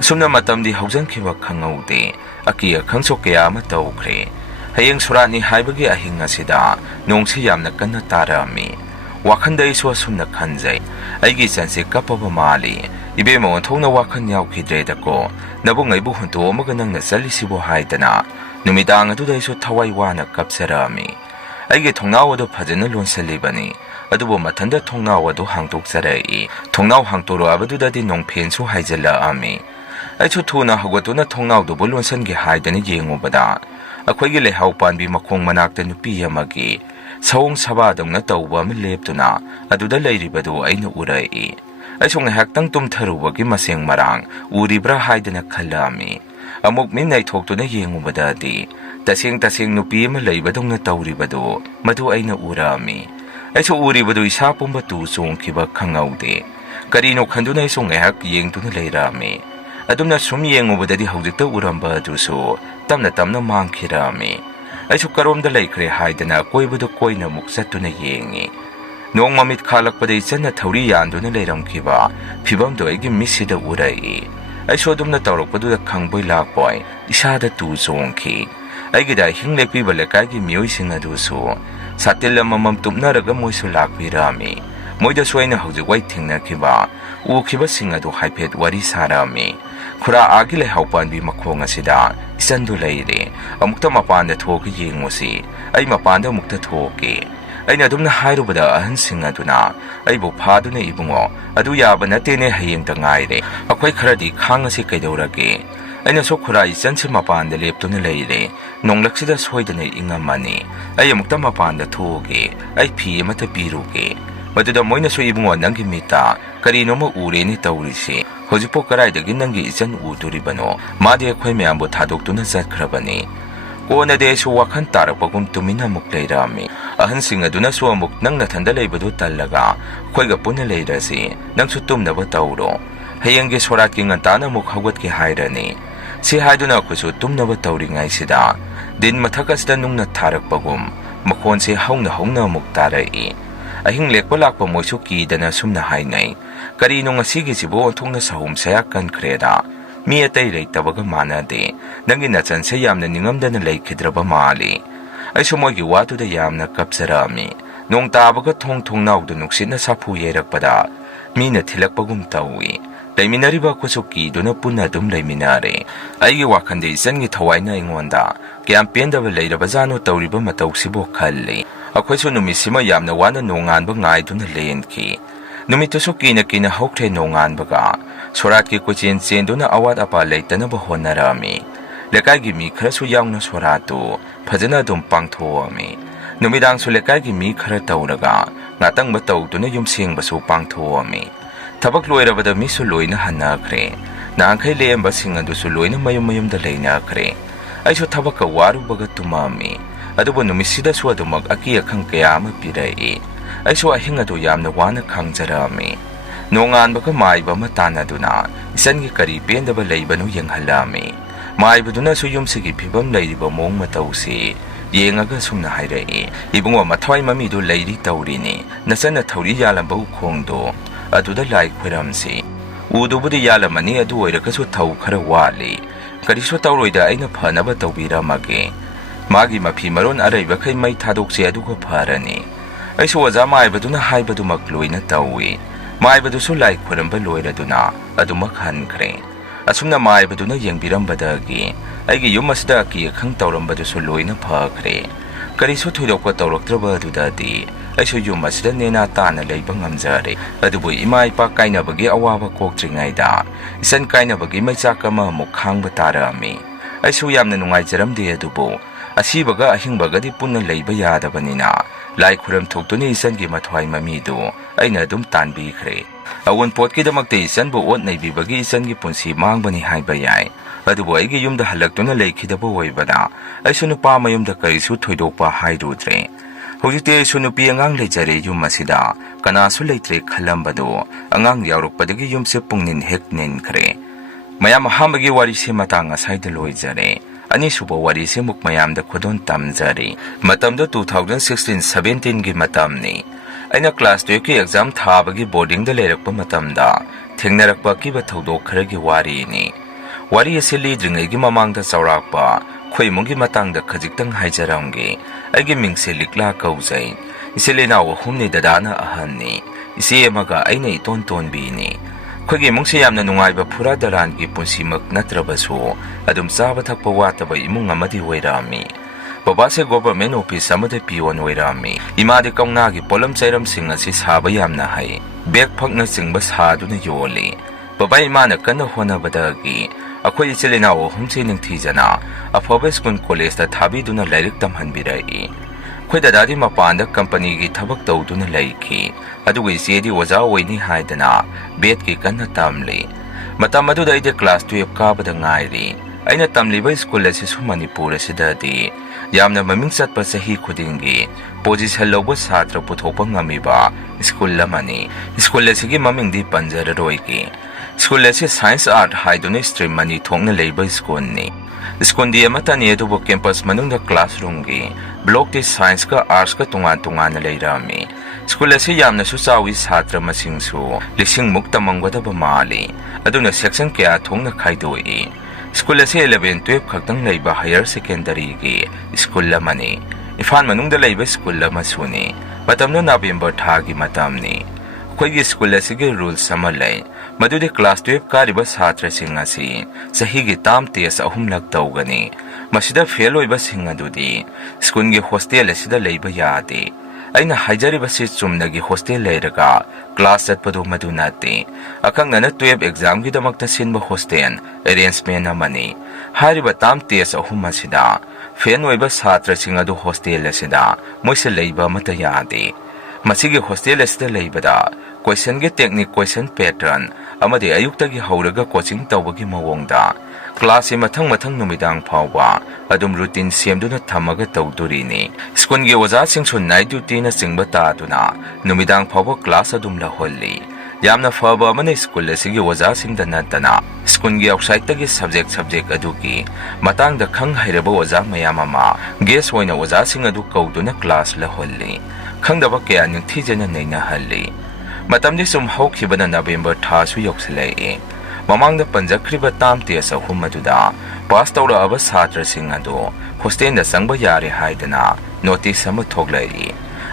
ꯑꯁꯨꯝꯅ ꯃꯇꯝꯗꯤ ꯍꯧꯖꯟꯈꯤꯕ ꯈꯪꯍꯧꯗꯦ꯫ ꯑꯀꯤ ꯑꯈꯪꯁꯨ ꯀꯌꯥ ꯑꯃ ꯇꯧꯈ꯭ꯔꯦ꯫ ꯍꯌꯦꯡ ꯁꯣꯔꯥꯠꯅꯤ ꯍꯥꯏꯕꯒꯤ ꯑꯍꯤꯡ ꯑꯁꯤꯗ ꯅꯣꯡꯁꯤ ꯌꯥꯝꯅ ꯀꯟꯅ ꯇꯥꯔꯛꯑꯝꯃꯤ꯫ ꯋꯥꯈꯟꯗ ꯑꯩꯁꯨ ꯑꯁꯨꯝꯅ ꯈꯟꯖꯩ, ꯑꯩꯒꯤ ꯏꯆꯟꯁꯤ ꯀꯞꯄꯕ ꯃꯥꯜꯂꯤ꯫ ꯏꯕꯦꯝꯃ ꯑꯣꯟꯊꯣꯛꯅ ꯋꯥꯈꯟ ꯌꯥꯎꯈꯤꯗ꯭ꯔꯦꯗꯀꯣ, ꯅꯕꯨꯡ ꯑꯩꯕꯨ ꯍꯨꯟꯇꯣꯛꯑꯝꯃꯒ ꯅꯪꯅ ꯆꯠꯂꯤꯁꯤꯕꯨ ꯍꯥꯏꯗꯅ ꯅꯨꯃꯤꯗꯥꯡ ꯑꯗꯨꯗ ꯑꯩꯁꯨ ꯊꯋꯥꯏ ꯋꯥꯅ ꯀꯞꯆꯔꯛꯑꯝꯃꯤ꯫ ꯑꯩꯒꯤ ꯊꯣꯡꯅꯥꯎ ꯑꯗꯨ ꯐꯖꯅ ꯂꯣꯟꯁꯤꯜꯂꯤꯕꯅꯤ꯫ ꯑꯗꯨꯕꯨ ꯃꯊꯟꯇ ꯊꯣꯡꯅꯥꯎ ꯑꯗꯨ ꯍꯥꯡꯗꯣꯛꯆꯔꯛꯏ꯫ ꯊꯣꯡꯅꯥꯎ ꯍꯥꯡꯇꯣꯔꯛꯑꯕꯗꯨꯗꯗꯤ ꯅꯣꯡꯐꯦꯟꯁꯨ ꯍꯥꯏꯖꯤꯜꯂꯛꯑꯝꯃꯤ꯫ ꯑꯩꯁꯨ ꯊꯨꯅ ꯍꯧꯒꯠꯇꯨꯅ ꯊꯣꯡꯅꯥꯎꯗꯨꯕꯨ ꯂꯣꯟꯁꯤꯟꯒꯦ ꯍꯥꯏꯗꯅ ꯌꯦꯡꯉꯨꯕꯗ ꯑꯩꯈꯣꯏꯒꯤ ꯂꯩꯍꯥꯎ ꯄꯥꯟꯕꯤ ꯃꯈꯣꯡ ꯃꯅꯥꯛꯇ ꯅꯨꯄꯤ ꯑꯃꯒꯤ ꯁꯑꯣꯡ ꯁꯕꯥꯗꯧꯅ ꯇꯧꯕ ꯑꯃ ꯂꯦꯞꯇꯨꯅ ꯑꯗꯨꯗ ꯂꯩꯔꯤꯕꯗꯨ ꯑꯩꯅ ꯎꯔꯛꯏ꯫ ꯑꯩꯁꯨ ꯉꯥꯏꯍꯥꯛꯇꯪ ꯇꯨꯝꯊꯔꯨꯕꯒꯤ ꯃꯁꯦꯡ ꯃꯔꯥꯡ ꯎꯔꯤꯕ꯭ꯔꯥ ꯍꯥꯏꯗꯅ ꯈꯜꯂꯛꯑꯝꯃꯤ꯫ ꯑꯃꯨꯛ ꯃꯤꯠ ꯅꯩꯊꯣꯛꯇꯨꯅ ꯌꯦꯡꯉꯨꯕꯗꯗꯤ ꯇꯁꯦꯡ ꯅꯨꯄꯤ ꯑꯃ ꯂꯩꯕꯗꯧꯅ ꯇꯧꯔꯤꯕꯗꯨ ꯃꯗꯨ ꯑꯩꯅ ꯎꯔꯛꯑꯝꯃꯤ꯫ ꯑꯩꯁꯨ ꯎꯔꯤꯕꯗꯨ ꯏꯁꯥ ꯄꯨꯝꯕ ꯇꯨ ꯆꯣꯡꯈꯤꯕ ꯈꯪꯍꯧꯗꯦ꯫ ꯀꯔꯤꯅꯣ ꯈꯟꯗꯨꯅ ꯑꯩꯁꯨ ꯉꯥꯏꯍꯥꯛ ꯌꯦꯡꯗꯨꯅ ꯂꯩꯔꯛꯑꯝꯃꯤ꯫ ꯑꯗꯨꯝꯅ ꯁꯨꯝ ꯌꯦꯡꯉꯨꯕꯗꯗꯤ ꯍꯧꯖꯤꯛꯇ ꯎꯔꯝꯕ ꯑꯗꯨꯁꯨ ꯇꯞꯅ ꯇꯞꯅ ꯃꯥꯡꯈꯤꯔꯛꯑꯝꯃꯤ꯫ ꯑꯩꯁꯨ ꯀꯔꯣꯝꯗ ꯂꯩꯈ꯭ꯔꯦ ꯍꯥꯏꯗꯅ ꯀꯣꯏꯕꯗꯨ ꯀꯣꯏꯅ ꯑꯃꯨꯛ ꯆꯠꯇꯨꯅ ꯌꯦꯡꯉꯤ꯫ ꯅꯣꯡ ꯃꯃꯤꯠ ꯈꯥꯠꯂꯛꯄꯗ ꯏꯆꯟꯅ ꯊꯧꯔꯤ ꯌꯥꯟꯗꯨꯅ ꯂꯩꯔꯝꯈꯤꯕ ꯐꯤꯕꯝꯗꯨ ꯑꯩꯒꯤ ꯃꯤꯠꯁꯤꯗ ꯎꯔꯛꯏ꯫ ꯑꯩꯁꯨ ꯑꯗꯨꯝꯅ ꯇꯧꯔꯛꯄꯗꯨꯗ ꯈꯪꯕꯣꯏ ꯂꯥꯛꯄꯣꯏ ꯏꯁꯥꯗ ꯇꯨ ꯆꯣꯡꯈꯤ꯫ ꯑꯩꯒꯤꯗ ꯑꯍꯤꯡ ꯂꯦꯛꯄꯤꯕ ꯂꯩꯀꯥꯏꯒꯤ ꯃꯤꯑꯣꯏꯁꯤꯡ ꯑꯗꯨꯁꯨ ꯁꯥꯇꯤꯜ ꯑꯃꯃꯝ ꯇꯨꯞꯅꯔꯒ ꯃꯣꯏꯁꯨ ꯂꯥꯛꯄꯤꯔꯛꯑꯝꯃꯤ꯫ ꯃꯣꯏꯗꯁꯨ ꯑꯩꯅ ꯍꯧꯖꯤꯛ ꯋꯥꯏ ꯊꯦꯡꯅꯈꯤꯕ ꯎꯈꯤꯕꯁꯤꯡ ꯑꯗꯨ ꯍꯥꯏꯐꯦꯠ ꯋꯥꯔꯤ ꯁꯥꯔꯛꯑꯝꯃꯤ꯫ ꯈꯨꯔꯥ ꯑꯥꯒꯤ ꯂꯩꯍꯥꯎ ꯄꯥꯟꯕꯤ ꯃꯈꯣꯡ ꯑꯁꯤꯗ ꯏꯆꯟꯗꯨ ꯂꯩꯔꯦ, ꯑꯃꯨꯛꯇ ꯃꯄꯥꯟꯗ ꯊꯣꯛꯑꯒ ꯌꯦꯡꯉꯨꯁꯤ, ꯑꯩ ꯃꯄꯥꯟꯗ ꯑꯃꯨꯛꯇ ꯊꯣꯛꯀꯦ꯫ ꯑꯩꯅ ꯑꯗꯨꯝꯅ ꯍꯥꯏꯔꯨꯕꯗ ꯑꯍꯟꯁꯤꯡ ꯑꯗꯨꯅ ꯑꯩꯕꯨ ꯐꯥꯗꯨꯅ ꯏꯕꯨꯡꯉꯣ ꯑꯗꯨ ꯌꯥꯕ ꯅꯠꯇꯦꯅꯦ, ꯍꯌꯦꯡꯇ ꯉꯥꯏꯔꯦ, ꯑꯩꯈꯣꯏ ꯈꯔꯗꯤ ꯈꯥꯡꯉꯁꯤ ꯀꯩꯗꯧꯔꯒꯦ꯫ ꯑꯩꯅꯁꯨ ꯈꯨꯔꯥ ꯏꯆꯟꯁꯤ ꯃꯄꯥꯟꯗ ꯂꯦꯞꯇꯨꯅ ꯂꯩꯔꯦ, ꯅꯣꯡꯂꯛꯁꯤꯗ ꯁꯣꯏꯗꯅ ꯏꯪꯉꯝꯃꯅꯤ, ꯑꯩ ꯑꯃꯨꯛꯇ ꯃꯄꯥꯟꯗ ꯊꯣꯛꯑꯒꯦ, ꯑꯩ ꯐꯤ ꯑꯃꯠꯇ ꯄꯤꯔꯨꯒꯦ꯫ ꯃꯗꯨꯗ ꯃꯣꯏꯅꯁꯨ ꯏꯕꯨꯡꯉꯣ ꯅꯪꯒꯤ ꯃꯤꯠꯇ ꯀꯔꯤꯅꯣꯃ ꯎꯔꯦꯅꯦ ꯇꯧꯔꯤꯁꯤ, ꯍꯧꯖꯤꯛꯄꯨ ꯀꯗꯥꯏꯗꯒꯤ ꯅꯪꯒꯤ ꯏꯆꯟ ꯎꯗꯣꯔꯤꯕꯅꯣ, ꯃꯥꯗꯤ ꯑꯩꯈꯣꯏ ꯃꯌꯥꯝꯕꯨ ꯊꯥꯗꯣꯛꯇꯨꯅ ꯆꯠꯈ꯭ꯔꯕꯅꯤ꯫ ꯀꯣꯟꯅꯗꯤ ꯑꯩꯁꯨ ꯋꯥꯈꯜ ꯇꯥꯔꯛꯄꯒꯨꯝ ꯇꯨꯃꯤꯟꯅ ꯑꯃꯨꯛ ꯂꯩꯔꯛꯑꯝꯃꯤ꯫ ꯑꯍꯟꯁꯤꯡ ꯑꯗꯨꯅꯁꯨ ꯑꯃꯨꯛ ꯅꯪ ꯅꯊꯟꯗ ꯂꯩꯕꯗꯨ ꯇꯜꯂꯒ ꯑꯩꯈꯣꯏꯒ ꯄꯨꯟꯅ ꯂꯩꯔꯁꯤ, ꯅꯪꯁꯨ ꯇꯨꯝꯅꯕ ꯇꯧꯔꯣ, ꯍꯌꯦꯡꯒꯤ ꯁꯣꯔꯥꯠꯀꯤ ꯉꯟꯇꯥꯅ ꯑꯃꯨꯛ ꯍꯧꯒꯠꯀꯦ ꯍꯥꯏꯔꯅꯤ꯫ ꯁꯤ ꯍꯥꯏꯗꯨꯅ ꯑꯩꯈꯣꯏꯁꯨ ꯇꯨꯝꯅꯕ ꯇꯧꯔꯤꯉꯩꯁꯤꯗ ꯗꯤꯟ ꯃꯊꯛ ꯑꯁꯤꯗ ꯅꯨꯡꯅ ꯊꯥꯔꯛꯄꯒꯨꯝ ꯃꯈꯣꯟꯁꯤ ꯍꯧꯅ ꯍꯧꯅ ꯑꯃꯨꯛ ꯇꯥꯔꯛꯏ꯫ ꯑꯍꯤꯡ ꯂꯦꯛꯄ ꯂꯥꯛꯄ ꯃꯣꯏꯁꯨ ꯀꯤꯗꯅ ꯁꯨꯝꯅ ꯍꯥꯏꯅꯩ, ꯀꯔꯤꯅꯣ ꯉꯁꯤꯒꯤꯁꯤꯕꯨ ꯑꯣꯟꯊꯣꯛꯅ ꯁꯍꯨꯝ ꯁꯌꯥ ꯀꯟꯈ꯭ꯔꯦꯗ, ꯃꯤ ꯑꯇꯩ ꯂꯩꯇꯕꯒ ꯃꯥꯟꯅꯗꯦ, ꯅꯪꯒꯤ ꯅꯆꯟꯁꯦ ꯌꯥꯝꯅ ꯅꯤꯡꯉꯝꯗꯅ ꯂꯩꯈꯤꯗ꯭ꯔꯕ ꯃꯥꯜꯂꯤ꯫ ꯑꯩꯁꯨ ꯃꯣꯏꯒꯤ ꯋꯥꯗꯨꯗ ꯌꯥꯝꯅ ꯀꯞꯆꯔꯛꯑꯝꯃꯤ꯫ ꯅꯣꯡ ꯇꯥꯕꯒ ꯊꯣꯡꯅꯥꯎꯗꯨ ꯅꯨꯡꯁꯤꯠꯅ ꯁꯥꯐꯨ ꯌꯩꯔꯛꯄꯗ ꯃꯤꯅ ꯊꯤꯜꯂꯛꯄꯒꯨꯝ ꯇꯧꯏ꯫ ꯂꯩꯃꯤꯟꯅꯔꯤꯕ ꯑꯩꯈꯣꯏꯁꯨ ꯀꯤꯗꯨꯅ ꯄꯨꯟꯅ ꯑꯗꯨꯝ ꯂꯩꯃꯤꯟꯅꯔꯦ꯫ ꯑꯩꯒꯤ ꯋꯥꯈꯟꯗ ꯏꯆꯟꯒꯤ ꯊꯋꯥꯏꯅ ꯑꯩꯉꯣꯟꯗ ꯀꯌꯥꯝ ꯄꯦꯟꯗꯕ ꯂꯩꯔꯕꯖꯥꯠꯅꯣ ꯇꯧꯔꯤꯕ ꯃꯇꯧꯁꯤꯕꯨ ꯈꯜꯂꯤ꯫ ꯑꯩꯈꯣꯏꯁꯨ ꯅꯨꯃꯤꯠꯁꯤꯃ ꯌꯥꯝꯅ ꯋꯥꯅ ꯅꯣꯡꯉꯥꯟꯕ ꯉꯥꯏꯗꯨꯅ ꯂꯦꯟꯈꯤ꯫ ꯅꯨꯃꯤꯠꯇꯨꯁꯨ ꯀꯤꯅ ꯍꯧꯈ꯭ꯔꯦ ꯅꯣꯡꯉꯥꯟꯕꯒ꯫ ꯁꯣꯔꯥꯠꯀꯤ ꯀꯣꯏꯆꯦꯟ ꯆꯦꯟꯗꯨꯅ ꯑꯋꯥꯠ ꯑꯄꯥ ꯂꯩꯇꯅꯕ ꯍꯣꯠꯅꯔꯛꯑꯝꯃꯤ꯫ ꯂꯩꯀꯥꯏꯒꯤ ꯃꯤ ꯈꯔꯁꯨ ꯌꯥꯎꯅ ꯁꯣꯔꯥꯠꯇꯨ ꯐꯖꯅ ꯑꯗꯨꯝ ꯄꯥꯡꯊꯣꯛꯑꯝꯃꯤ꯫ ꯅꯨꯃꯤꯗꯥꯡꯁꯨ ꯂꯩꯀꯥꯏꯒꯤ ꯃꯤ ꯈꯔ ꯇꯧꯔꯒ ꯉꯥꯇꯪꯕ ꯇꯧꯗꯨꯅ ꯌꯨꯝꯁꯦꯡꯕꯁꯨ ꯄꯥꯡꯊꯣꯛꯑꯝꯃꯤ꯫ ꯊꯕꯛ ꯂꯣꯏꯔꯕꯗ ꯃꯤꯁꯨ ꯂꯣꯏꯅ ꯍꯟꯅꯈ꯭ꯔꯦ꯫ ꯅꯍꯥꯟꯈꯩ ꯂꯦꯛꯑꯝꯕꯁꯤꯡ ꯑꯗꯨꯁꯨ ꯂꯣꯏꯅ ꯃꯌꯨꯝ ꯃꯌꯨꯝꯗ ꯂꯩꯅꯈ꯭ꯔꯦ꯫ ꯑꯩꯁꯨ ꯊꯕꯛꯀ ꯋꯥꯔꯨꯕꯒ ꯇꯨꯝꯃꯝꯃꯤ꯫ ꯑꯗꯨꯕꯨ ꯅꯨꯃꯤꯠꯁꯤꯗꯁꯨ ꯑꯗꯨꯃꯛ ꯑꯀꯤ ꯑꯈꯪ ꯀꯌꯥ ꯑꯃ ꯄꯤꯔꯛꯏ꯫ ꯑꯩꯁꯨ ꯑꯍꯤꯡ ꯑꯗꯨ ꯌꯥꯝꯅ ꯋꯥꯅ ꯈꯥꯡꯖꯔꯛꯑꯝꯃꯤ꯫ ꯅꯣꯡꯉꯥꯟꯕꯒ ꯃꯥꯏꯕ ꯑꯃ ꯇꯥꯟꯅꯗꯨꯅ ꯏꯆꯟꯒꯤ ꯀꯔꯤ ꯄꯦꯟꯗꯕ ꯂꯩꯕꯅꯣ ꯌꯦꯡꯍꯜꯂꯛꯑꯝꯃꯤ꯫ ꯃꯥꯏꯕꯗꯨꯅꯁꯨ ꯌꯨꯝꯁꯤꯒꯤ ꯐꯤꯕꯝ ꯂꯩꯔꯤꯕ ꯃꯑꯣꯡ ꯃꯇꯧꯁꯤ ꯌꯦꯡꯉꯒ ꯁꯨꯝꯅ ꯍꯥꯏꯔꯛꯏ, ꯏꯕꯨꯡꯉꯣ ꯃꯊ꯭ꯋꯥꯏ ꯃꯃꯤꯗꯨ ꯂꯩꯔꯤ ꯇꯧꯔꯤꯅꯤ, ꯅꯆꯟꯅ ꯊꯧꯔꯤ ꯌꯥꯜꯂꯝꯕ ꯎꯈꯣꯡꯗꯣ ꯑꯗꯨꯗ ꯂꯥꯏ ꯈꯣꯏꯔꯝꯁꯤ꯫ ꯎꯗꯨꯕꯨꯗꯤ ꯌꯥꯜꯂꯝꯃꯅꯤ, ꯑꯗꯨ ꯑꯣꯏꯔꯒꯁꯨ ꯊꯧ ꯈꯔ ꯋꯥꯠꯂꯤ, ꯀꯔꯤꯁꯨ ꯇꯧꯔꯣꯏꯗ ꯑꯩꯅ ꯐꯅꯕ ꯇꯧꯕꯤꯔꯝꯃꯒꯦ ꯃꯥꯒꯤ ꯃꯐꯤ ꯃꯔꯣꯟ ꯑꯔꯩꯕꯈꯩ ꯃꯩ ꯊꯥꯗꯣꯛꯁꯤ ꯑꯗꯨꯒ ꯐꯔꯅꯤ ꯑꯩꯁꯨ ꯑꯣꯖꯥ ꯃꯥꯏꯕꯗꯨꯅ ꯍꯥꯏꯕꯗꯨꯃꯛ ꯂꯣꯏꯅ ꯇꯧꯏ ꯃꯥꯏꯕꯗꯨꯁꯨ ꯂꯥꯏ ꯈꯨꯔꯝꯕ ꯂꯣꯏꯔꯗꯨꯅ ꯑꯗꯨꯃꯛ ꯍꯟꯈ꯭ꯔꯦ ꯑꯁꯨꯝꯅ ꯃꯥꯏꯕꯗꯨꯅ ꯌꯦꯡꯕꯤꯔꯝꯕꯗꯒꯤ ꯑꯩꯒꯤ ꯌꯨꯝ ꯑꯁꯤꯗ ꯑꯀꯤ ꯑꯈꯪ ꯇꯧꯔꯝꯕꯗꯨꯁꯨ ꯂꯣꯏꯅ ꯐꯈ꯭ರೆ ꯀꯔꯤꯁꯨ ꯊꯣꯏꯗꯣꯛꯄ ꯇꯧꯔꯛꯇ꯭ꯔꯕ ꯑꯗꯨꯗꯗꯤ ꯑꯩꯁꯨ ꯌꯨꯝ ꯑꯁꯤꯗ ꯅꯦꯅꯥ ꯇꯥꯅ ꯂꯩꯕ ꯉꯝꯖꯔꯦ ꯑꯗꯨꯕꯨ ꯏꯃꯥ ꯏꯄꯥ ꯀꯥꯏꯅꯕꯒꯤ ꯑꯋꯥꯕ ꯀꯣꯛꯇ꯭ꯔꯤꯉꯩꯗ ꯏꯆꯟ ꯀꯥꯏꯅꯕꯒꯤ ꯃꯩꯆꯥꯛ ꯑꯃ ꯑꯃꯨꯛ ꯈꯥꯡꯕ ꯇꯥꯔꯛꯑꯝꯃꯤ ꯑꯩꯁꯨ ꯌꯥꯝꯅ ꯅꯨꯡꯉꯥꯏꯖꯔꯝꯗꯦ ꯑꯗꯨꯕꯨ ꯑꯁꯤꯕꯒ ꯑꯍꯤꯡꯕꯒꯗꯤ ꯄꯨꯟꯅ ꯂꯩꯕ ꯌꯥꯗꯕꯅꯤꯅ ꯂꯥꯏ ꯈꯨꯔꯝ ꯊꯣꯛꯇꯨꯅ ꯏꯆꯟꯒꯤ ꯃꯊ꯭ꯋꯥꯏ ꯃꯃꯤꯗꯨ ꯑꯩꯅ ꯑꯗꯨꯝ ꯇꯥꯟꯕꯤꯈ꯭ꯔꯦ ꯑꯋꯨꯟꯄꯣꯠꯀꯤꯗꯃꯛꯇ ꯏꯆꯟꯕꯨ ꯑꯣꯠ ꯅꯩꯕꯤꯕꯒꯤ ꯏꯆꯟꯒꯤ ꯄꯨꯟꯁꯤ ꯃꯥꯡꯕꯅꯤ ꯍꯥꯏꯕ ꯌꯥꯏ ꯑꯗꯨꯕꯨ ꯑꯩꯒꯤ ꯌꯨꯝꯗ ꯍꯜꯂꯛꯇꯨꯅ ꯂꯩꯈꯤꯗꯕ ꯑꯣꯏꯕꯅ ꯑꯩꯁꯨ ꯅꯨꯄꯥ ꯃꯌꯨꯝꯗ ꯀꯔꯤꯁꯨ ꯊꯣꯏꯗꯣꯛꯄ ꯍꯥꯏꯔꯨꯗ꯭ꯔꯦ ꯍꯧꯖꯤꯛꯇꯤ ꯑꯩꯁꯨ ꯅꯨꯄꯤ ꯑꯉꯥꯡ ꯂꯩꯖꯔꯦ ꯌꯨꯝ ꯑꯁꯤꯗ ꯀꯅꯥꯁꯨ ꯂꯩꯇ꯭ꯔꯦ ꯈꯜꯂꯝꯕꯗꯨ ꯑꯉꯥꯡ ꯌꯥꯎꯔꯛꯄꯗꯒꯤ ꯌꯨꯝꯁꯦ ꯄꯨꯡꯅꯤꯟ ꯍꯦꯛ ꯅꯤꯟꯈ꯭ꯔꯦ ꯃꯌꯥꯝ ꯑꯍꯥꯟꯕꯒꯤ ꯋꯥꯔꯤꯁꯦ ꯃꯇꯥꯡ ꯉꯁꯥꯏꯗ ꯂꯣꯏꯖꯔꯦ ꯑꯅꯤꯁꯨꯕ ꯋꯥꯔꯤꯁꯦ ꯑꯃꯨꯛ ꯃꯌꯥꯝꯗ ꯈꯨꯗꯣꯟ ꯇꯝꯖꯔꯤ ꯃꯇꯝꯗꯨ 2016-17ꯒꯤ ꯃꯇꯝꯅꯤ ꯑꯩꯅ ꯀ꯭ꯂꯥꯁ 12ꯀꯤ ꯑꯦꯛꯖꯥꯝ ꯊꯥꯕꯒꯤ ꯕꯣꯔꯗꯤꯡꯗ ꯂꯩꯔꯛꯄ ꯃꯇꯝꯗ ꯊꯦꯡꯅꯔꯛꯄ ꯑꯀꯤꯕ ꯊꯧꯗꯣꯛ ꯈꯔꯒꯤ ꯋꯥꯔꯤꯅꯤ ꯋꯥꯔꯤ ꯑꯁꯤ ꯂꯤꯗ꯭ꯔꯤꯉꯩꯒꯤ ꯃꯃꯥꯡꯗ ꯆꯥꯎꯔꯥꯛꯄ ꯑꯩꯈꯣꯏ ꯏꯃꯨꯡꯒꯤ ꯃꯇꯥꯡꯗ ꯈꯖꯤꯛꯇꯪ ꯍꯥꯏꯖꯔꯝꯒꯦ ꯑꯩꯒꯤ ꯃꯤꯡꯁꯦ ꯂꯤꯛꯂꯥ ꯀꯧꯖꯩ ꯏꯆꯤꯜ ꯏꯅꯥꯎ ꯑꯍꯨꯝꯅꯤ ꯗꯗꯥꯅ ꯑꯍꯟꯅꯤ ꯏꯆꯦ ꯑꯃꯒ ꯑꯩꯅ ꯏꯇꯣꯟ ꯇꯣꯟꯕꯤꯅꯤ ꯑꯩꯈꯣꯏꯒꯤ ꯏꯃꯨꯡꯁꯦ ꯌꯥꯝꯅ ꯅꯨꯡꯉꯥꯏꯕ ꯐꯨꯔꯥ ꯗꯔꯥꯟꯒꯤ ꯄꯨꯟꯁꯤꯃꯛ ꯅꯠꯇ꯭ꯔꯕꯁꯨ ꯑꯗꯨꯝ ꯆꯥꯕ ꯊꯛꯄ ꯋꯥꯠꯇꯕ ꯏꯃꯨꯡ ꯑꯃꯗꯤ ꯑꯣꯏꯔꯛꯑꯝꯃꯤ ꯕꯕꯥꯁꯦ ꯒꯣꯚꯔꯟꯃꯦꯟꯠ ꯑꯣꯐꯤꯁ ꯑꯃꯗ ꯄꯤꯌꯣꯟ ꯑꯣꯏꯔꯛꯑꯝꯃꯤ ꯏꯃꯥꯗꯤ ꯀꯧꯅꯥꯒꯤ ꯄꯣꯠꯂꯝ ꯆꯩꯔꯝꯁꯤꯡ ꯑꯁꯤ ꯁꯥꯕ ꯌꯥꯝꯅ ꯍꯩ ꯕꯦꯒ ꯐꯛꯅꯆꯤꯡꯕ ꯁꯥꯗꯨꯅ ꯌꯣꯜꯂꯤ ꯕꯕꯥ ꯏꯃꯥꯅ ꯀꯟꯅ ꯍꯣꯠꯅꯕꯗꯒꯤ ꯑꯩꯈꯣꯏ ꯏꯆꯤꯜ ꯏꯅꯥꯎ ꯑꯍꯨꯝꯁꯦ ꯅꯤꯡꯊꯤꯖꯅ ꯑꯐꯕ ꯁ꯭ꯀꯨꯜ ꯀꯣꯂꯦꯖꯇ ꯊꯥꯕꯤꯗꯨꯅ ꯂꯥꯏꯔꯤꯛ ꯇꯝꯍꯟꯕꯤꯔꯛꯏ ꯑꯩꯈꯣꯏ ꯗꯗꯥꯗꯤ ꯃꯄꯥꯟꯗ ꯀꯝꯄꯅꯤꯒꯤ ꯊꯕꯛ ꯇꯧꯗꯨꯅ ꯂꯩꯈꯤ ꯑꯗꯨꯒ ꯏꯆꯦꯗꯤ ꯑꯣꯖꯥ ꯑꯣꯏꯅꯤ ꯍꯥꯏꯗꯅ ꯕꯦꯠꯀꯤ ꯀꯟꯅ ꯇꯝꯂꯤ ꯃꯇꯝ ꯑꯗꯨꯗ ꯑꯩꯗꯤ ꯀ꯭ꯂꯥꯁ 12 ꯀꯥꯕꯗ ꯉꯥꯏꯔꯤ ꯑꯩꯅ ꯇꯝꯂꯤꯕ ꯁ꯭ꯀꯨꯜ ꯑꯁꯤꯁꯨ ꯃꯅꯤꯄꯨꯔ ꯑꯁꯤꯗꯗꯤ ꯌꯥꯝꯅ ꯃꯃꯤꯡ ꯆꯠꯄ ꯆꯍꯤ ꯈꯨꯗꯤꯡꯒꯤ ꯄꯣꯖꯤꯁꯟ ꯂꯧꯕ ꯁꯥꯇ꯭ꯔ ꯄꯨꯊꯣꯛꯄ ꯉꯝꯃꯤꯕ ꯁ꯭ꯀꯨꯜ ꯑꯃꯅꯤ ꯁ꯭ꯀꯨꯜ ꯑꯁꯤꯒꯤ ꯃꯃꯤꯡꯗꯤ ꯄꯟꯖꯔꯔꯣꯏꯒꯦ ꯁ꯭ꯀꯨꯜ ꯑꯁꯤ ꯁꯥꯏꯟꯁ ꯑꯥꯔꯠ ꯍꯥꯏꯗꯨꯅ ꯁ꯭ꯇ꯭ꯔꯤꯝ ꯑꯅꯤ ꯊꯣꯛꯅ ꯂꯩꯕ ꯁ꯭ꯀꯨꯜꯅꯤ ꯁ꯭ꯀꯨꯜꯗꯤ ꯑꯃꯠꯇꯅꯤ ꯑꯗꯨꯕꯨ ꯀꯦꯝꯄꯁ ꯃꯅꯨꯡꯗ ꯀ꯭ꯂꯥꯁꯔꯨꯝꯒꯤ ꯕ꯭ꯂꯣꯛꯇꯤ ꯁꯥꯏꯟꯁꯀ ꯑꯥꯔꯠꯁꯀ ꯇꯣꯉꯥꯟ-ꯇꯣꯉꯥꯟꯅ ꯂꯩꯔꯝꯃꯤ ꯁ꯭ꯀꯨꯜ ꯑꯁꯤ ꯌꯥꯝꯅꯁꯨ ꯆꯥꯎꯏ ꯁꯥꯇ꯭ꯔ ꯃꯁꯤꯡꯁꯨ 1,000ꯃꯨꯛ ꯇꯝꯃꯝꯒꯗꯕ ꯃꯥꯜꯂꯤ ꯑꯗꯨꯅ ꯁꯦꯛꯁꯟ ꯀꯌꯥ ꯊꯣꯛꯅ ꯈꯥꯏꯗꯣꯛꯏ ꯁ꯭ꯀꯨꯜ ꯑꯁꯤ 11-12 ꯈꯛꯇꯪ ꯂꯩꯕ ꯍꯥꯌꯔ ꯁꯦꯀꯦꯟꯗꯔꯤꯒꯤ ꯁ꯭ꯀꯨꯜ ꯑꯃꯅꯤ ꯏꯝꯐꯥꯜ ꯃꯅꯨꯡꯗ ꯂꯩꯕ ꯁ꯭ꯀꯨꯜ ꯑꯃꯁꯨꯅꯤ ꯃꯇꯝꯗꯨ ꯅꯕꯦꯝꯕꯔ ꯊꯥꯒꯤ ꯃꯇꯝꯅꯤ ꯑꯩꯈꯣꯏꯒꯤ ꯁ꯭ꯀꯨꯜ ꯑꯁꯤꯒꯤ ꯔꯨꯜꯁ ꯑꯃ ꯂꯩ ꯃꯗꯨꯗꯤ ꯀ꯭ꯂꯥꯁ 12 ꯀꯥꯔꯤꯕ ꯁꯥꯇ꯭ꯔꯁꯤꯡ ꯑꯁꯤ ꯆꯍꯤꯒꯤ ꯇꯥꯝ ꯇꯦꯁ 3ꯂꯛ ꯇꯧꯒꯅꯤ ꯃꯁꯤꯗ ꯐꯦꯜ ꯑꯣꯏꯕꯁꯤꯡ ꯑꯗꯨꯗꯤ ꯁ꯭ꯀꯨꯜꯒꯤ ꯍꯣꯁꯇꯦꯜ ꯑꯁꯤꯗ ꯂꯩꯕ ꯌꯥꯗꯦ ꯑꯩꯅ ꯍꯥꯏꯖꯔꯤꯕꯁꯤ ꯆꯨꯝꯅꯒꯤ ꯍꯣꯁꯇꯦꯜ ꯂꯩꯔꯒ ꯀ꯭ꯂꯥꯁ ꯆꯠꯄꯗꯨ ꯃꯗꯨ ꯅꯠꯇꯦ ꯑꯀꯛꯅꯅ 12 ꯑꯦꯛꯖꯥꯝꯒꯤꯗꯃꯛꯇ ꯁꯤꯟꯕ ꯍꯣꯁꯇꯦꯜ ꯑꯦꯔꯦꯟꯖꯃꯦꯟꯠ ꯑꯃꯅꯤ ꯍꯥꯏꯔꯤꯕ ꯇꯥꯝ ꯇꯦꯁ 3 ꯑꯁꯤꯗ ꯐꯦꯜ ꯑꯣꯏꯕ ꯁꯥꯇ꯭ꯔꯁꯤꯡ ꯑꯗꯨ ꯍꯣꯁꯇꯦꯜ ꯑꯁꯤꯗ ꯃꯣꯏꯁꯦ ꯂꯩꯕ ꯑꯃꯠꯇ ꯌꯥꯗꯦ ꯃꯁꯤꯒꯤ ꯍꯣꯁꯇꯦꯜ ꯑꯁꯤꯗ ꯂꯩꯕꯗ ꯀꯣꯏꯁꯟꯒꯤ ꯇꯦꯛꯅꯤꯛ ꯀꯣꯏꯁꯟ ꯄꯦꯇꯔꯟ ꯑꯃꯗꯤ ꯑꯌꯨꯛꯇꯒꯤ ꯍꯧꯔꯒ ꯀꯣꯆꯤꯡ ꯇꯧꯕꯒꯤ ꯃꯑꯣꯡꯗ ꯀ꯭ꯂꯥꯁꯁꯤ ꯃꯊꯪ ꯅꯨꯃꯤꯗꯥꯡ ꯐꯥꯎꯕ ꯑꯗꯨꯝ ꯔꯨꯇꯤꯟ ꯁꯦꯝꯗꯨꯅ ꯊꯝꯃꯒ ꯇꯧꯗꯣꯔꯤꯅꯤ ꯁ꯭ꯀꯨꯜꯒꯤ ꯑꯣꯖꯥꯁꯤꯡꯁꯨ ꯅꯥꯏꯠ ꯗ꯭ꯌꯨꯇꯤꯅ ꯆꯤꯡꯕ ꯇꯥꯗꯨꯅ ꯅꯨꯃꯤꯗꯥꯡ ꯐꯥꯎꯕ ꯀ꯭ꯂꯥꯁ ꯑꯗꯨꯝ ꯂꯧꯍꯜꯂꯤ ꯌꯥꯝꯅ ꯐꯕ ꯑꯃꯅ ꯁ꯭ꯀꯨꯜ ꯑꯁꯤꯒꯤ ꯑꯣꯖꯥꯁꯤꯡꯗ ꯅꯠꯇꯅ ꯁ꯭ꯀꯨꯜꯒꯤ ꯑꯥꯎꯠꯁꯥꯏꯗꯇꯒꯤ ꯁꯕꯖꯦꯛ ꯑꯗꯨꯒꯤ ꯃꯇꯥꯡꯗ ꯈꯪ ꯍꯩꯔꯕ ꯑꯣꯖꯥ ꯃꯌꯥꯝ ꯑꯃ ꯒꯦꯁ ꯑꯣꯏꯅ ꯑꯣꯖꯥꯁꯤꯡ ꯑꯗꯨ ꯀꯧꯗꯨꯅ ꯀ꯭ꯂꯥꯁ ꯂꯧꯍꯜꯂꯤ ꯈꯪꯗꯕ ꯀꯌꯥ ꯅꯤꯡꯊꯤꯖꯅ ꯅꯩꯅꯍꯜꯂꯤ ꯃꯇꯝꯗꯤ ꯁꯨꯝ ꯍꯧꯈꯤꯕꯅ ꯅꯕꯦꯝꯕꯔ ꯊꯥꯁꯨ ꯌꯧꯁꯤꯜꯂꯛꯏ ꯃꯃꯥꯡꯗ ꯄꯟꯖꯈ꯭ꯔꯤꯕ ꯇꯥꯝ ꯇꯦꯁ 3 ꯑꯗꯨꯗ ꯄꯥꯁ ꯇꯧꯔꯛꯑꯕ ꯁꯥꯇ꯭ꯔꯁꯤꯡ ꯑꯗꯨ ꯍꯣꯁꯇꯦꯜꯗ ꯆꯪꯕ ꯌꯥꯔꯦ ꯍꯥꯏꯗꯅ ꯅꯣꯇꯤꯁ ꯑꯃ ꯊꯣꯛꯂꯛꯏ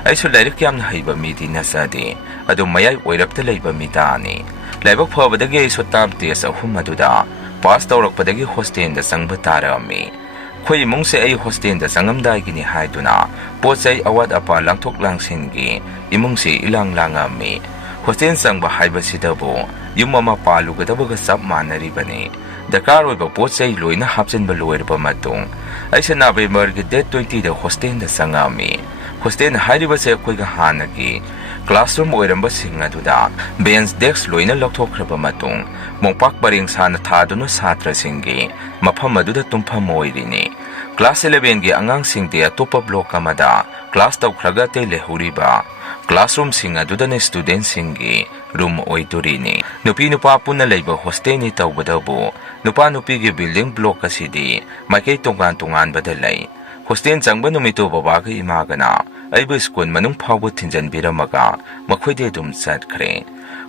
ꯑꯩꯁꯨ ꯂꯥꯏꯔꯤꯛ ꯌꯥꯝꯅ ꯍꯩꯕ ꯃꯤꯗꯤ ꯅꯠꯆꯗꯦ ꯑꯗꯨ ꯃꯌꯥꯏ ꯑꯣꯏꯔꯞꯇ ꯂꯩꯕ ꯃꯤꯇꯥꯅꯤ ꯂꯥꯏꯕꯛ ꯐꯕꯗꯒꯤ ꯑꯩꯁꯨ ꯇꯥꯝ ꯇꯦꯁ 3 ꯑꯗꯨꯗ ꯄꯥꯁ ꯇꯧꯔꯛꯄꯗꯒꯤ ꯍꯣꯁꯇꯦꯜꯗ ꯆꯪꯕ ꯇꯥꯔꯛꯑꯝꯃꯤ ꯑꯩꯈꯣꯏ ꯏꯃꯨꯡꯁꯦ ꯑꯩ ꯍꯣꯁꯇꯦꯜꯗ ꯆꯪꯉꯝꯗꯥꯏꯒꯤꯅꯤ ꯍꯥꯏꯗꯨꯅ ꯄꯣꯠ ꯆꯩ ꯑꯋꯥꯠ ꯑꯄꯥ ꯂꯥꯡꯊꯣꯛ ꯂꯥꯡꯁꯤꯟꯒꯤ ꯏꯃꯨꯡꯁꯤ ꯏꯂꯥꯡ ꯂꯥꯡꯉꯝꯃꯤ ꯍꯣꯁꯇꯦꯜ ꯆꯪꯕ ꯍꯥꯏꯕꯁꯤꯗꯕꯨ ꯌꯨꯝ ꯑꯃ ꯄꯥꯜꯂꯨꯒꯗꯕꯒ ꯆꯞ ꯃꯥꯟꯅꯔꯤꯕꯅꯤ ꯗꯔꯀꯥꯔ ꯑꯣꯏꯕ ꯄꯣꯠ ꯆꯩ ꯂꯣꯏꯅ ꯍꯥꯞꯆꯤꯟꯕ ꯂꯣꯏꯔꯕ ꯃꯇꯨꯡ ꯑꯩꯁꯦ ꯅꯕꯦꯝꯕꯔꯒꯤ ꯗꯦꯠ 20ꯗ ꯍꯣꯁꯇꯦꯜꯗ ꯆꯪꯉꯝꯃꯤ ꯍꯣꯁꯇꯦꯜ ꯍꯥꯏꯔꯤꯕꯁꯦ ꯑꯩꯈꯣꯏꯒ ꯍꯥꯟꯅꯒꯤ ꯀ꯭ꯂꯥꯁꯔꯨꯝ ꯑꯣꯏꯔꯝꯕꯁꯤꯡ ꯑꯗꯨꯗ ꯕꯦꯟꯆ ꯗꯦꯛꯁ ꯂꯣꯏꯅ ꯂꯧꯊꯣꯛꯈ꯭ꯔꯕ ꯃꯇꯨꯡ ꯃꯣꯝꯄꯥꯛ ꯄꯔꯦꯡ ꯁꯥꯅ ꯊꯥꯗꯨꯅ ꯁꯥꯇ꯭ꯔꯁꯤꯡꯒꯤ ꯃꯐꯝ ꯑꯗꯨꯗ ꯇꯨꯝꯐꯝ ꯑꯣꯏꯔꯤꯅꯤ ꯀ꯭ꯂꯥꯁ 11ꯒꯤ ꯑꯉꯥꯡꯁꯤꯡꯗꯤ ꯑꯇꯣꯞꯄ ꯕ꯭ꯂꯣꯛ ꯑꯃꯗ ꯀ꯭ꯂꯥꯁ ꯇꯧꯈ꯭ꯔꯒ ꯑꯇꯩ ꯂꯩꯍꯧꯔꯤꯕ ꯀ꯭ꯂꯥꯁꯔꯨꯝꯁꯤꯡ ꯑꯗꯨꯗꯅ ꯁ꯭ꯇꯨꯗꯦꯟꯠꯁꯤꯡꯒꯤ ꯔꯨꯝ ꯑꯣꯏꯗꯣꯔꯤꯅꯤ ꯅꯨꯄꯤ ꯅꯨꯄꯥ ꯄꯨꯟꯅ ꯂꯩꯕ ꯍꯣꯁꯇꯦꯜꯅꯤ ꯇꯧꯕꯗꯕꯨ ꯅꯨꯄꯥ ꯅꯨꯄꯤꯒꯤ ꯕꯤꯜꯗꯤꯡ ꯕ꯭ꯂꯣꯛ ꯑꯁꯤꯗꯤ ꯃꯥꯏꯀꯩ ꯇꯣꯉꯥꯟꯕꯗ ꯂꯩ hostel changba numito baba ga ima gana aibu school manung phawbu thinjan biramaga makhoide dum chatkhre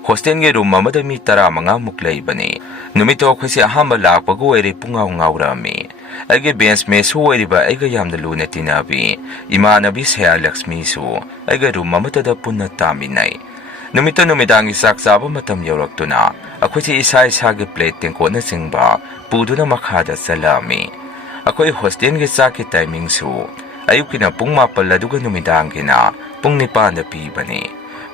hostel ge room amada mi tara manga muk leibani numito khoisi ahamba lakpagu eri pungaw ngawrami aige bench me su weriba aiga yamda luna tinabi imanabi Seya Lakshmi su aiga room amata da punna taminai numito numidangi sak chaba matam yoraktuna akhoi isa isa ge plate tengko na singba puduna makhada salami akhoi hostel ge sak ki timing su ayukina pung 8 aduga numidangi na pung 9 da pibani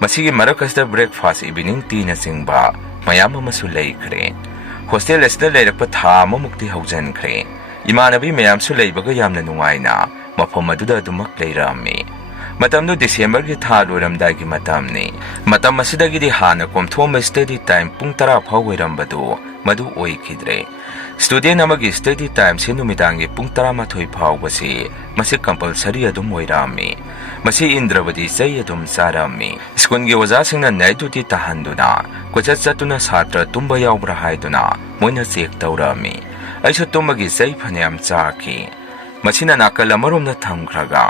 masigi marakasda breakfast evening tea na singba mayam amasu leikhre hostel asda leirakpa tha ama mukti haujan khre imanabi mayam su leibaga yamna nungaina mafam aduda dumak leirami matamdu December gi tha loramda gi matamni matam asidagi di hana komthom study time pung 10 phau oirambadu madu oikhidre student amagi study time se numidangi pung 12 phau basi masi compulsory adum oirami masi Indravadi sai adum sarami school gi waja singna night duty tahanduna kochat chatuna satra tumba yaubra haiduna moina check taurami aisu tumagi sai phaniam chaki masina nakal amarom na thamkhraga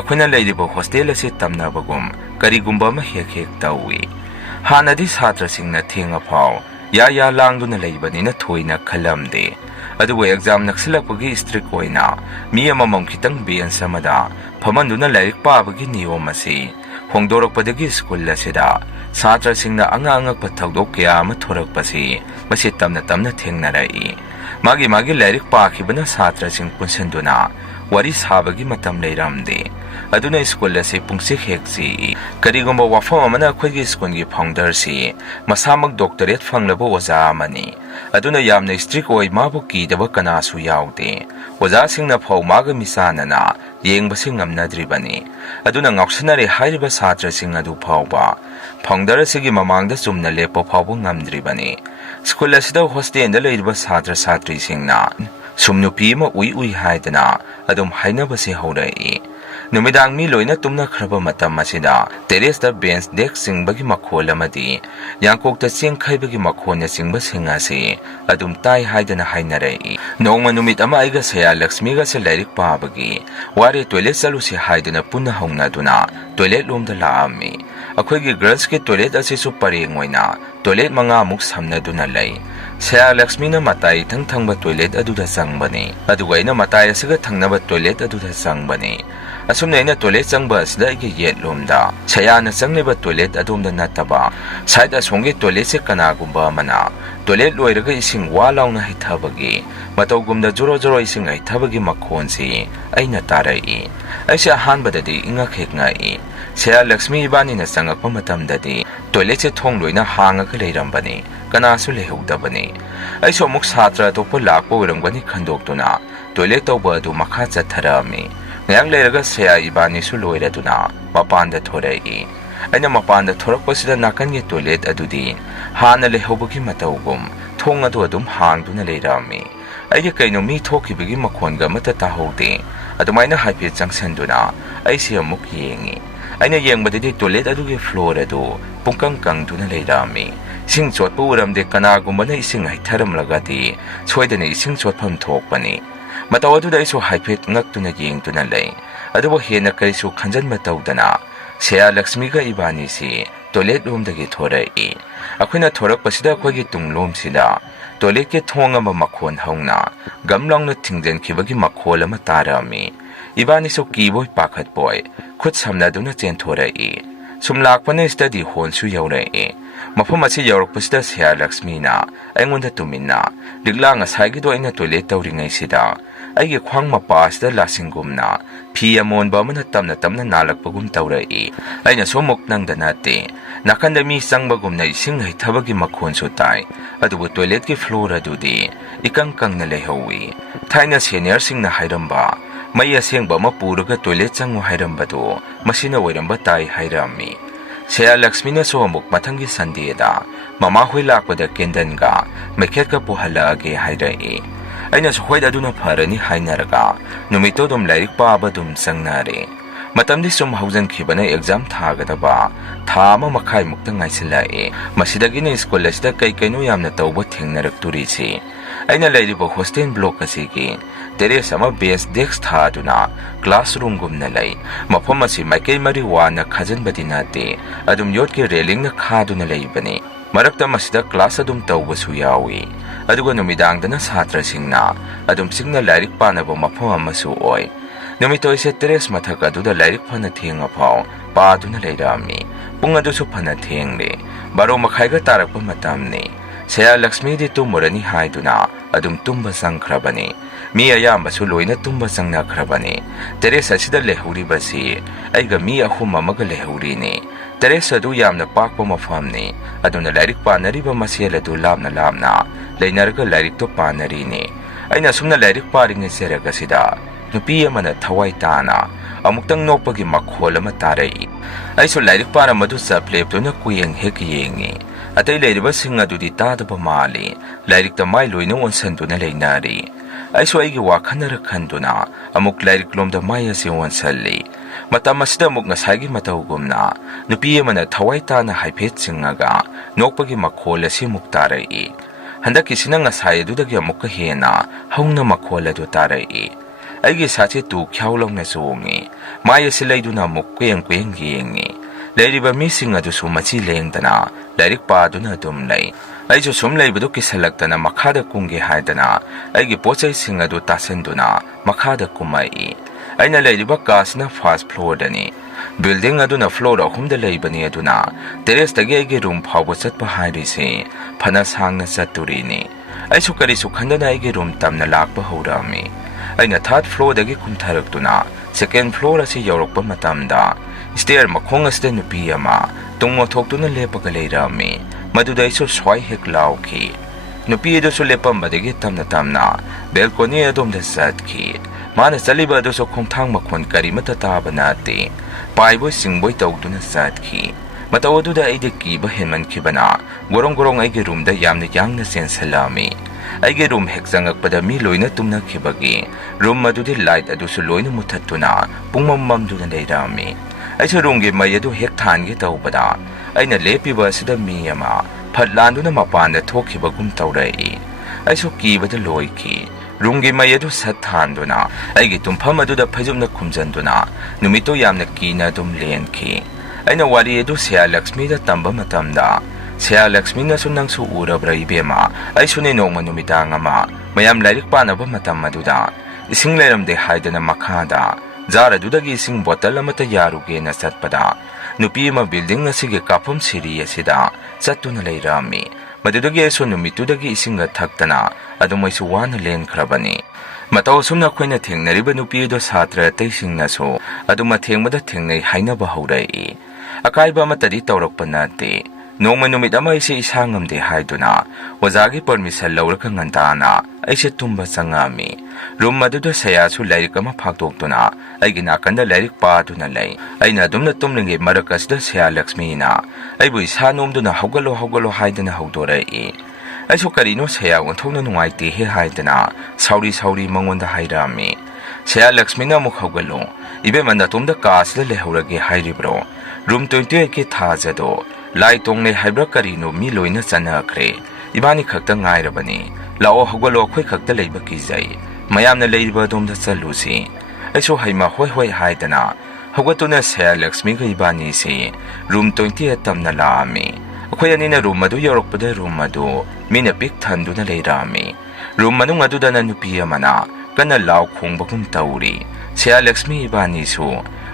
akhuna leidibo hostel ase tamnabagum karigumba ma hek hek tawi hanadi satra singna thenga phau ya langduna leibani na thoina khalamde adugo exam naksilapagi strict oina mi amamam khitang ben samada phamanduna lairik pabagi niyom ase hongdorokpadagi school asida satra singna anga pathagdok kya ma thorak pasi masi tamna thengnarai magi lairik pakhibana satra sing punsenduna wari sabagi matam leiramde aduna school ase pungsi hekji karigumba wafam amana khoigi school gi founder si masamak doctorate fanglaba oja amani aduna yamna strict oi mabu ki daba kana su yaude oja singna phau maga misana na yengba singamna dribani aduna ngaksanare hairiba satra sing adu phauba founder sigi mamangda sumna lepo phaubu ngamdribani school asida hostel da leiba satra satri singna sumnupi ma ui haidana adum hainabase haurai numidang mi loina tumna khraba matam asida terrace da bench deck singbagi makhol amadi yangkok ta chengkhaibagi makhon na singba singase adum tai haidana hainarai nongma numit ama aiga Seya Lakshmi ga se lairik pabagi ware toilet salu se haidana punna hongna duna toilet lom da laami akhoi gi girls ke toilet ase su pareng oina toilet manga muk samna duna lai Seya Lakshmi na matai thangba toilet aduda sangbani aduga ina matai asiga thangnaba toilet aduda sangbani asumna ina toilet sangba asida ige yet lomda Seya na sangneba toilet adumda nataba side asonge toilet se kana gumba mana toilet loiraga ising walauna hithabagi matawgumda joro ising ai thabagi makhonsi aina tarai aise ahanbadadi inga khekngai Seya Lakshmi ibani na sangakpa matamdadi toilet se thong loina hangaga leirambani kanasu lehudabani aiso amuk satra topa lakpa oirangani khandoktuna toilet tawba adu makha chatharami ngayang leiraga Seya ibani su loiraduna mapanda thorai aina mapanda thorakpasida nakangi toilet adudi hana lehubagi matawgum thong adu adum hangduna leirami aige kaino mi thokibagi makhonga mata tahaude adumaina haipe changsanduna aise amuk yengi aina yengbadidi toilet adugi floor adu pungkang kangduna leirami ising chotpa uramde kanagumba na ising haitharamlagadi soidana ising chotpham thokpani mataw aduda isu haipet ngaktuna yengtuna lei adubo hena kaisu khanjanba tawdana Seya Lakshmi ga ibani si toilet room dagi thorai akhina thorakpasida khogi tunglom sida toilet ke thong ama makhon hauna gamlang na thingjan khibagi makhol ama tarami ibani so kiboi pakhat boy khut samna duna chen thorai sumlakpane study hall su yaurai mafam asi yaurokpasida Seya Lakshmi na aingonda tuminna liglang asagi do ina toilet tawringai sida aige khwang mapa sida lasingumna phi amon ba mana tamna nalakpagum tawrai aina somuk nangdana te nakanda mi sangbagum na ising hai thabagi makhon su tai adubu toilet ki floor adudi ikang na lehowi thaina senior sing na hairamba mai asengba ma puraga toilet changu hairambadu masina oiramba tai hairami Seya Lakshmi na so amuk mathangi Sunday da mama hoi lakpada kendanga mekhet ka puhala age hairai aina so hoi aduna pharani hainaraga numito dum lairik paba dum sangnare matamdi sum haujan khibana exam thagadaba thama makhai mukta ngaisilai masidagi na school asida kai kaino yamna tawba thengnarak turisi aina lairibo hostel block asigi terrace ꯑꯃ ꯕꯦꯟꯁ ꯗꯦꯛꯁ ꯊꯥꯗꯨꯅ ꯀ꯭ꯂꯥꯁꯔꯨꯝꯒꯨꯝꯅ ꯂꯩ꯫ ꯃꯐꯝ ꯑꯁꯤ ꯃꯥꯏꯀꯩ ꯃꯔꯤ ꯋꯥꯅ ꯈꯥꯖꯤꯟꯕꯗꯤ ꯅꯠꯇꯦ, ꯑꯗꯨꯝ ꯌꯣꯠꯀꯤ ꯔꯦꯂꯤꯡꯅ ꯈꯥꯗꯨꯅ ꯂꯩꯕꯅꯤ꯫ ꯃꯔꯛꯇ ꯃꯁꯤꯗ ꯀ꯭ꯂꯥꯁ ꯑꯗꯨꯝ ꯇꯧꯕꯁꯨ ꯌꯥꯎꯏ꯫ ꯑꯗꯨꯒ ꯅꯨꯃꯤꯗꯥꯡꯗꯅ ꯁꯥꯇ꯭ꯔꯁꯤꯡꯅ ꯑꯗꯨꯝ ꯆꯤꯡꯅ ꯂꯥꯏꯔꯤꯛ ꯄꯥꯅꯕ ꯃꯐꯝ ꯑꯃꯁꯨ ꯑꯣꯏ꯫ ꯅꯨꯃꯤꯠꯇꯣꯏꯁꯦ ꯇꯦꯔꯦꯁ ꯃꯊꯛ ꯑꯗꯨꯗ ꯂꯥꯏꯔꯤꯛ ꯐꯅ ꯊꯦꯡꯉꯐꯥꯎ ꯄꯥꯗꯨꯅ ꯂꯩꯔꯝꯃꯤ꯫ ꯄꯨꯡ ꯑꯗꯨꯁꯨ ꯐꯅ ꯊꯦꯡꯂꯦ, 12:30ꯒ ꯇꯥꯔꯛꯄ ꯃꯇꯝꯅꯤ꯫ ꯁꯦꯌꯥ ꯂꯛꯁꯃꯤꯗꯤ ꯇꯨꯝꯃꯨꯔꯅꯤ ꯍꯥꯏꯗꯨꯅ ꯑꯗꯨꯝ ꯇꯨꯝꯕ ꯆꯪꯈ꯭ꯔꯕꯅꯤ꯫ ꯃꯤ ꯑꯌꯥꯝꯕꯁꯨ ꯂꯣꯏꯅ ꯇꯨꯝꯕ ꯆꯪꯅꯈ꯭ꯔꯕꯅꯤ꯫ ꯇꯦꯔꯦꯁ ꯑꯁꯤꯗ ꯂꯩꯍꯧꯔꯤꯕꯁꯤ ꯑꯩꯒ ꯃꯤ 3 ꯑꯃꯒ ꯂꯩꯍꯧꯔꯤꯅꯤ꯫ ꯇꯦꯔꯦꯁ ꯑꯗꯨ ꯌꯥꯝꯅ ꯄꯥꯛꯄ ꯃꯐꯝꯅꯤ, ꯑꯗꯨꯅ ꯂꯥꯏꯔꯤꯛ ꯄꯥꯅꯔꯤꯕ ꯃꯁꯦꯜ ꯑꯗꯨ ꯂꯥꯞꯅ ꯂꯥꯞꯅ ꯂꯩꯅꯔꯒ ꯂꯥꯏꯔꯤꯛꯇꯣ ꯄꯥꯅꯔꯤꯅꯤ꯫ ꯑꯩꯅ ꯁꯨꯝꯅ ꯂꯥꯏꯔꯤꯛ ꯄꯥꯔꯤꯉꯩ ꯆꯦꯔꯛ ꯑꯁꯤꯗ ꯅꯨꯄꯤ ꯑꯃꯅ ꯊꯋꯥꯏ ꯇꯥꯅ ꯑꯃꯨꯛꯇꯪ ꯅꯣꯛꯄꯒꯤ ꯃꯈꯣꯜ ꯑꯃ ꯇꯥꯔꯛꯏ꯫ ꯑꯩꯁꯨ ꯂꯥꯏꯔꯤꯛ ꯄꯥꯔꯝꯕꯗꯨ ꯆꯞ ꯂꯦꯞꯇꯨꯅ ꯀꯨꯌꯦꯡ ꯍꯦꯛ ꯌꯦꯡꯉꯤ꯫ ꯑꯇꯩ ꯂꯩꯔꯤꯕꯁꯤꯡ ꯑꯗꯨꯗꯤ ꯇꯥꯗꯕ ꯃꯥꯜꯂꯤ, ꯂꯥꯏꯔꯤꯛꯇ ꯃꯥꯏ ꯂꯣꯏꯅ ꯑꯣꯟꯁꯟꯗꯨꯅ ꯂꯩꯅꯔꯤ꯫ ꯑꯩꯁꯨ ꯑꯩꯒꯤ ꯋꯥꯈꯟꯅꯔ ꯈꯟꯗꯨꯅ ꯑꯃꯨꯛ ꯂꯥꯏꯔꯤꯛꯂꯣꯝꯗ ꯃꯥꯏ ꯑꯁꯤ ꯑꯣꯟꯁꯜꯂꯤ꯫ ꯃꯇꯝ ꯑꯁꯤꯗ ꯑꯃꯨꯛ ꯉꯁꯥꯏꯒꯤ ꯃꯇꯧꯒꯨꯝꯅ ꯅꯨꯄꯤ ꯑꯃꯅ ꯊꯋꯥꯏ ꯇꯥꯅ ꯍꯥꯏꯐꯦꯠ ꯆꯤꯡꯉꯒ ꯅꯣꯛꯄꯒꯤ ꯃꯈꯣꯜ ꯑꯁꯤ ꯑꯃꯨꯛ ꯇꯥꯔꯛꯏ꯫ ꯍꯟꯗꯛꯀꯤꯁꯤꯅ ꯉꯁꯥꯏ ꯑꯗꯨꯗꯒꯤ ꯑꯃꯨꯛꯀ ꯍꯦꯟꯅ ꯍꯧꯅ ꯃꯈꯣꯜ ꯑꯗꯨ ꯇꯥꯔꯛꯏ꯫ ꯑꯩꯒꯤ ꯏꯁꯥꯁꯤ ꯇꯨ ꯈ꯭ꯌꯥꯎ ꯂꯧꯅ ꯆꯣꯡꯉꯤ꯫ ꯃꯥꯏ ꯑꯁꯤ ꯂꯩꯗꯨꯅ ꯑꯃꯨꯛ ꯀꯨꯌꯦꯡ ꯌꯦꯡꯉꯤ꯫ ꯂꯩꯔꯤꯕ ꯃꯤꯁꯤꯡ ꯑꯗꯨꯁꯨ ꯃꯆꯤ ꯂꯦꯡꯗꯅ ꯂꯥꯏꯔꯤꯛ ꯄꯥꯗꯨꯅ ꯑꯗꯨꯝ ꯂꯩ꯫ ꯑꯩꯁꯨ ꯁꯨꯝ ꯂꯩꯕꯗꯨ ꯀꯤꯁꯜꯂꯛꯇꯅ ꯃꯈꯥꯗ ꯀꯨꯝꯒꯦ ꯍꯥꯏꯗꯅ ꯑꯩꯒꯤ ꯄꯣꯠꯆꯩꯁꯤꯡ ꯑꯗꯨ ꯇꯥꯁꯤꯟꯗꯨꯅ ꯃꯈꯥꯗ ꯀꯨꯝꯃꯛꯏ꯫ ꯑꯩꯅ ꯂꯩꯔꯤꯕ ꯀꯥꯁꯤꯅ ꯐꯥꯔꯁꯠ ꯐ꯭ꯂꯣꯔꯗꯅꯤ꯫ ꯕꯤꯜꯗꯤꯡ ꯑꯗꯨꯅ ꯐ꯭ꯂꯣꯔ 3ꯗ ꯂꯩꯕꯅꯤ, ꯑꯗꯨꯅ ꯇꯦꯔꯦꯁꯇꯒꯤ ꯑꯩꯒꯤ ꯔꯨꯝ ꯐꯥꯎꯕ ꯆꯠꯄ ꯍꯥꯏꯔꯤꯁꯤ ꯐꯅ ꯁꯥꯡꯅ ꯆꯠꯇꯣꯔꯤꯅꯤ꯫ ꯑꯩꯁꯨ ꯀꯔꯤꯁꯨ ꯈꯟꯗꯅ ꯑꯩꯒꯤ ꯔꯨꯝ ꯇꯝꯅ ꯂꯥꯛꯄ ꯍꯧꯔꯛꯑꯝꯃꯤ꯫ ꯑꯩꯅ 3rd ꯐ꯭ꯂꯣꯔꯗꯒꯤ ꯀꯨꯝꯊꯔꯛꯇꯨꯅ 2nd ꯐ꯭ꯂꯣꯔ ꯑꯁꯤ ꯌꯧꯔꯛꯄ ꯃꯇꯝꯗ ꯁ꯭ꯇꯦꯌꯔ ꯃꯈꯣꯡ ꯑꯁꯤꯗ ꯅꯨꯄꯤ ꯑꯃ ꯇꯨꯡ ꯑꯣꯟꯊꯣꯛꯇꯨꯅ ꯂꯦꯞꯄꯒ ꯂꯩꯔꯝꯃꯤ꯫ ꯃꯗꯨꯗ ꯑꯩꯁꯨ ꯁ꯭ꯋꯥꯏ ꯍꯦꯛ ꯂꯥꯎꯈꯤ꯫ ꯅꯨꯄꯤ ꯑꯗꯨꯁꯨ ꯂꯦꯞꯄꯝꯕꯗꯒꯤ ꯇꯞꯅ ꯕꯦꯜꯀꯣꯅꯤ ꯑꯗꯣꯝꯗ ꯆꯠꯈꯤ꯫ ꯃꯥꯅ ꯆꯠꯂꯤꯕ ꯑꯗꯨꯁꯨ ꯈꯣꯡꯊꯥꯡ ꯃꯈꯣꯟ ꯀꯔꯤꯃꯠꯇ ꯇꯥꯕ ꯅꯠꯇꯦ, ꯄꯥꯏꯕꯣꯏ ꯆꯤꯡꯕꯣꯏ ꯇꯧꯗꯨꯅ ꯆꯠꯈꯤ꯫ ꯃꯇꯧ ꯑꯗꯨꯗ ꯑꯩꯗꯤ ꯀꯤꯕ ꯍꯦꯟꯃꯟꯈꯤꯕꯅ ꯒꯣꯔꯣꯡ ꯑꯩꯒꯤ ꯔꯨꯝꯗ ꯌꯥꯝꯅ ꯌꯥꯡꯅ ꯆꯦꯟꯁꯤꯜꯂꯛꯑꯝꯃꯤ꯫ ꯑꯩꯒꯤ ꯔꯨꯝ ꯍꯦꯛ ꯆꯪꯉꯛꯄꯗ ꯃꯤ ꯂꯣꯏꯅ ꯇꯨꯝꯅꯈꯤꯕꯒꯤ ꯔꯨꯝ ꯑꯗꯨꯗꯤ ꯂꯥꯏꯠ ꯑꯗꯨꯁꯨ ꯂꯣꯏꯅ ꯃꯨꯊꯠꯇꯨꯅ ꯄꯨꯡꯃꯝꯗꯨꯅ ꯂꯩꯔꯝꯃꯤ꯫ ꯑꯩꯁꯨ ꯔꯨꯝꯒꯤ ꯃꯩ ꯑꯗꯨ ꯍꯦꯛ ꯊꯥꯟꯒꯦ ꯇꯧꯕꯗ ꯑꯩꯅ ꯂꯦꯞꯄꯤꯕ ꯑꯁꯤꯗ ꯃꯤ ꯑꯃ ꯐꯠ ꯂꯥꯟꯗꯨꯅ ꯃꯄꯥꯟꯗ ꯊꯣꯛꯈꯤꯕꯒꯨꯝ ꯇꯧꯔꯛꯏ꯫ ꯑꯩꯁꯨ ꯀꯤꯕꯗ ꯂꯣꯏꯈꯤ꯫ ꯔꯨꯝꯒꯤ ꯃꯩ ꯑꯗꯨ ꯁꯠ ꯊꯥꯟꯗꯨꯅ ꯑꯩꯒꯤ ꯇꯨꯝꯐꯝ ꯑꯗꯨꯗ ꯐꯩꯖꯨꯞꯅ ꯈꯨꯝꯖꯟꯗꯨꯅ ꯅꯨꯃꯤꯠꯇꯨ ꯌꯥꯝꯅ ꯀꯤꯅ ꯑꯗꯨꯝ ꯂꯦꯟꯈꯤ꯫ ꯑꯩꯅ ꯋꯥꯔꯤ ꯑꯗꯨ ꯁꯦꯌꯥ ꯂꯛꯁꯃꯤꯗ ꯇꯝꯕ ꯃꯇꯝꯗ ꯁꯦꯌꯥ ꯂꯛꯁꯃꯤꯅꯁꯨ "ꯅꯪꯁꯨ ꯎꯔꯕ꯭ꯔꯥ ꯏꯕꯦꯝꯃ? ꯑꯩꯁꯨꯅꯦ ꯅꯣꯡꯃ ꯅꯨꯃꯤꯗꯥꯡ ꯑꯃ ꯃꯌꯥꯝ ꯂꯥꯏꯔꯤꯛ ꯄꯥꯅꯕ ꯃꯇꯝ ꯑꯗꯨꯗ ꯏꯁꯤꯡ ꯂꯩꯔꯝꯗꯦ ꯍꯥꯏꯗꯅ ꯃꯈꯥꯗ ꯖꯥꯔ ꯑꯗꯨꯗꯒꯤ ꯏꯁꯤꯡ ꯕꯣꯇꯜ ꯑꯃꯠꯇ ꯌꯥꯔꯨꯒꯦꯅ ꯆꯠꯄꯗ ꯅꯨꯄꯤ ꯑꯃ ꯕꯤꯜꯗꯤꯡ ꯑꯁꯤꯒꯤ ꯀꯥꯞꯐꯝ ꯁꯤꯔꯤ ꯑꯁꯤꯗ ꯆꯠꯇꯨꯅ ꯂꯩꯔꯝꯃꯤ꯫ ꯃꯗꯨꯗꯒꯤ ꯑꯩꯁꯨ ꯅꯨꯃꯤꯠꯇꯨꯗꯒꯤ ꯏꯁꯤꯡꯒ ꯊꯛꯇꯅ ꯑꯗꯨꯝ ꯑꯩꯁꯨ ꯋꯥꯅ ꯂꯦꯟꯈ꯭ꯔꯕꯅꯤ꯫ ꯃꯇꯧ ꯑꯁꯨꯝꯅ ꯑꯩꯈꯣꯏꯅ ꯊꯦꯡꯅꯔꯤꯕ ꯅꯨꯄꯤ ꯑꯗꯨ ꯁꯥꯇ꯭ꯔ ꯑꯇꯩꯁꯤꯡꯅꯁꯨ ꯑꯗꯨꯝ ꯑꯊꯦꯡꯕꯗ ꯊꯦꯡꯅꯩ ꯍꯥꯏꯅꯕ ꯍꯧꯔꯛꯏ꯫ ꯑꯀꯥꯏꯕ ꯑꯃꯠꯇꯗꯤ ꯇꯧꯔꯛꯄ ꯅꯠꯇꯦ꯫ ꯅꯣꯡꯃ ꯅꯨꯃꯤꯠ ꯑꯃ ꯑꯩꯁꯦ ꯏꯁꯥ ꯉꯝꯗꯦ ꯍꯥꯏꯗꯨꯅ ꯑꯣꯖꯥꯒꯤ ꯄꯔꯃꯤꯁꯟ ꯂꯧꯔꯒ ꯉꯟꯇꯥꯅ ꯑꯩꯁꯦ ꯇꯨꯝꯕ ꯆꯪꯉꯛꯑꯝꯃꯤ꯫ ꯔꯨꯝ ꯑꯗꯨꯗ ꯁꯦꯌꯥꯁꯨ ꯂꯥꯏꯔꯤꯛ ꯑꯃ ꯐꯥꯛꯇꯣꯛꯇꯨꯅ ꯑꯩꯒꯤ ꯅꯥꯀꯟꯗ ꯂꯥꯏꯔꯤꯛ ꯄꯥꯗꯨꯅ ꯂꯩ꯫ ꯑꯩꯅ ꯑꯗꯨꯝꯅ ꯇꯨꯝꯂꯤꯉꯩ ꯃꯔꯛ ꯑꯁꯤꯗ ꯁꯦꯌꯥ ꯂꯛꯁꯃꯤꯅ ꯑꯩꯕꯨ ꯏꯁꯥ ꯅꯣꯝꯗꯨꯅ ꯍꯧꯒꯠꯂꯣ ꯍꯥꯏꯗꯅ ꯍꯧꯗꯣꯔꯛꯏ꯫ ꯑꯩꯁꯨ ꯀꯔꯤꯅꯣ ꯁꯦꯌꯥ ꯑꯣꯟꯊꯣꯛꯅ ꯅꯨꯡꯉꯥꯏꯇꯦꯍꯦ ꯍꯥꯏꯗꯅ ꯁꯥꯎꯔꯤ ꯃꯉꯣꯟꯗ ꯍꯥꯏꯔꯛꯑꯝꯃꯤ꯫ ꯁꯦꯌꯥ ꯂꯛꯁꯃꯤꯅ ꯑꯃꯨꯛ "ꯍꯧꯒꯠꯂꯣ ꯏꯕꯦꯝꯃ, ꯅꯇꯣꯝꯗ ꯀꯥꯁꯤꯗ ꯂꯩꯍꯧꯔꯒꯦ ꯍꯥꯏꯔꯤꯕ꯭ꯔꯣ? ꯔꯨꯝ 28ꯒꯤ ꯊꯥꯖꯗꯣ ꯂꯥꯏ ꯇꯣꯡꯅꯩ ꯍꯥꯏꯕ꯭ꯔꯥ ꯀꯔꯤꯅꯣ ꯃꯤ ꯂꯣꯏꯅ ꯆꯠꯅꯈ꯭ꯔꯦ꯫ ꯏꯕꯥꯅꯤ ꯈꯛꯇ ꯉꯥꯏꯔꯕꯅꯤ꯫ ꯂꯥꯛꯑꯣ ꯍꯧꯒꯠꯂꯣ, ꯑꯩꯈꯣꯏ ꯈꯛꯇ ꯂꯩꯕ ꯀꯤꯖꯩ꯫ ꯃꯌꯥꯝꯅ ꯂꯩꯔꯤꯕ ꯑꯗꯣꯝꯗ ꯆꯠꯂꯨꯁꯤ꯫ ꯑꯩꯁꯨ ꯍꯩꯃ ꯍꯣꯏ ꯍꯥꯏꯗꯅ ꯍꯧꯒꯠꯇꯨꯅ ꯁꯦꯌꯥ ꯂꯛꯁꯃꯤꯒ ꯏꯕꯥꯅꯤꯁꯤ ꯔꯨꯝ 28 ꯇꯝꯅ ꯂꯥꯛꯑꯝꯃꯤ꯫ ꯑꯩꯈꯣꯏ ꯑꯅꯤꯅ ꯔꯨꯝ ꯑꯗꯨ ꯌꯧꯔꯛꯄꯗ ꯔꯨꯝ ꯑꯗꯨ ꯃꯤꯅ ꯄꯤꯛ ꯊꯟꯗꯨꯅ ꯂꯩꯔꯝꯃꯤ꯫ ꯔꯨꯝ ꯃꯅꯨꯡ ꯑꯗꯨꯗꯅ ꯅꯨꯄꯤ ꯑꯃꯅ ꯀꯟꯅ ꯂꯥꯎ ꯈꯣꯡꯕꯒꯨꯝ ꯇꯧꯔꯤ꯫ ꯁꯦꯌꯥ ꯂꯛꯁꯃꯤ ꯏꯕꯥꯅꯤꯁꯨ